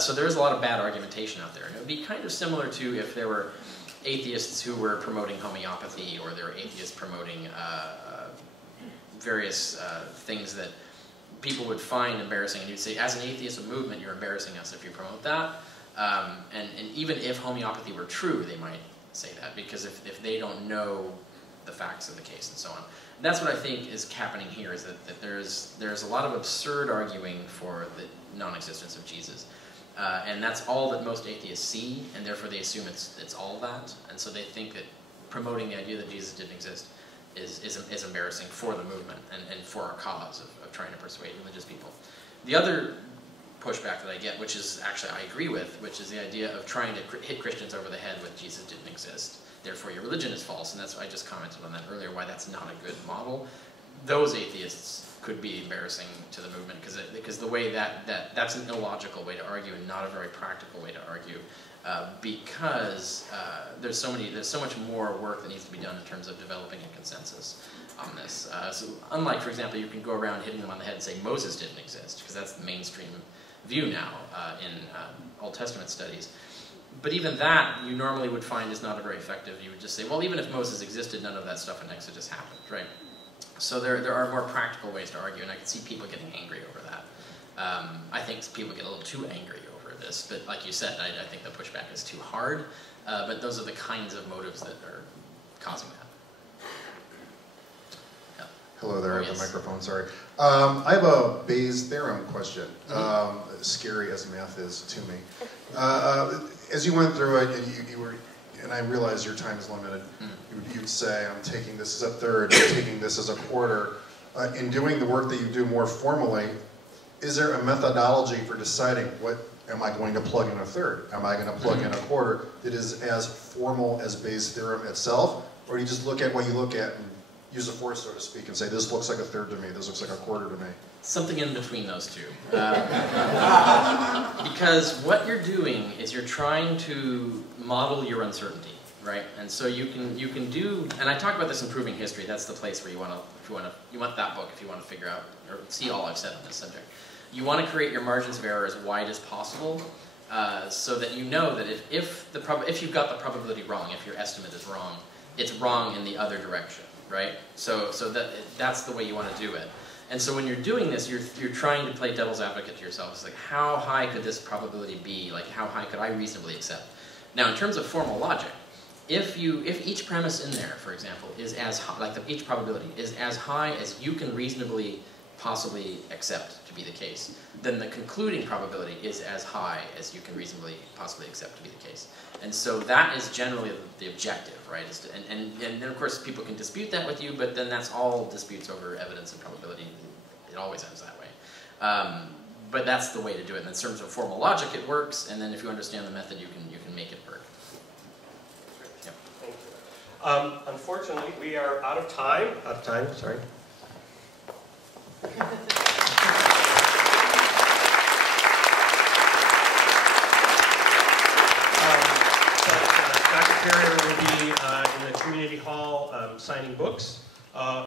So there is a lot of bad argumentation out there. And it would be kind of similar to if there were atheists who were promoting homeopathy, or there were atheists promoting various things that people would find embarrassing, and you'd say, as an atheist movement, you're embarrassing us if you promote that. And even if homeopathy were true, they might say that, because if they don't know the facts of the case and so on. That's what I think is happening here, is that there's a lot of absurd arguing for the non-existence of Jesus. And that's all that most atheists see, and therefore they assume it's all that. And so they think that promoting the idea that Jesus didn't exist is embarrassing for the movement and for our cause of trying to persuade religious people. The other pushback that I get, which is actually I agree with, which is the idea of trying to hit Christians over the head with Jesus didn't exist, therefore your religion is false, and that's why I just commented on that earlier, why that's not a good model. Those atheists could be embarrassing to the movement, because the way that's an illogical way to argue and not a very practical way to argue, because there's so much more work that needs to be done in terms of developing a consensus on this. So unlike, for example, you can go around hitting them on the head and say Moses didn't exist, because that's the mainstream view now in Old Testament studies. But even that, you normally would find is not a very effective. You would just say, well, even if Moses existed, none of that stuff in Exodus happened, right? So there are more practical ways to argue, and I can see people getting angry over that. I think people get a little too angry over this, but like you said, I think the pushback is too hard, but those are the kinds of motives that are causing that. Yeah. Hello there, I have yes. a microphone, sorry. I have a Bayes' theorem question, scary as math is to me. As you went through it, and you were, and I realize your time is limited, you'd say, I'm taking this as a third, I'm taking this as a quarter. In doing the work that you do more formally, is there a methodology for deciding what am I going to plug in a third? Am I going to plug in a quarter that is as formal as Bayes' theorem itself? Or do you just look at what you look at and use a force, so to speak, and say, this looks like a third to me, this looks like a quarter to me? Something in between those two. Because what you're doing is you're trying to model your uncertainty, right? And so you can do, and I talk about this in Proving History. That's the place where you want that book if you want to figure out or see all I've said on this subject. You want to create your margins of error as wide as possible, so that you know that if you've got the probability wrong, if your estimate is wrong, it's wrong in the other direction, right? So that's the way you want to do it. And so when you're doing this, you're trying to play devil's advocate to yourself. It's like, how high could this probability be? Like, how high could I reasonably accept? Now, in terms of formal logic, if each premise in there, for example, is as high, like each probability is as high as you can reasonably possibly accept to be the case, then the concluding probability is as high as you can reasonably possibly accept to be the case. And so that is generally the objective, right? And then of course people can dispute that with you, but then that's all disputes over evidence and probability. It always ends that way. But that's the way to do it. And in terms of formal logic, it works. And then if you understand the method, you can make it work. Yep. Thank you. Unfortunately, we are out of time. Sorry. Dr. Carrier will be in the community hall signing books.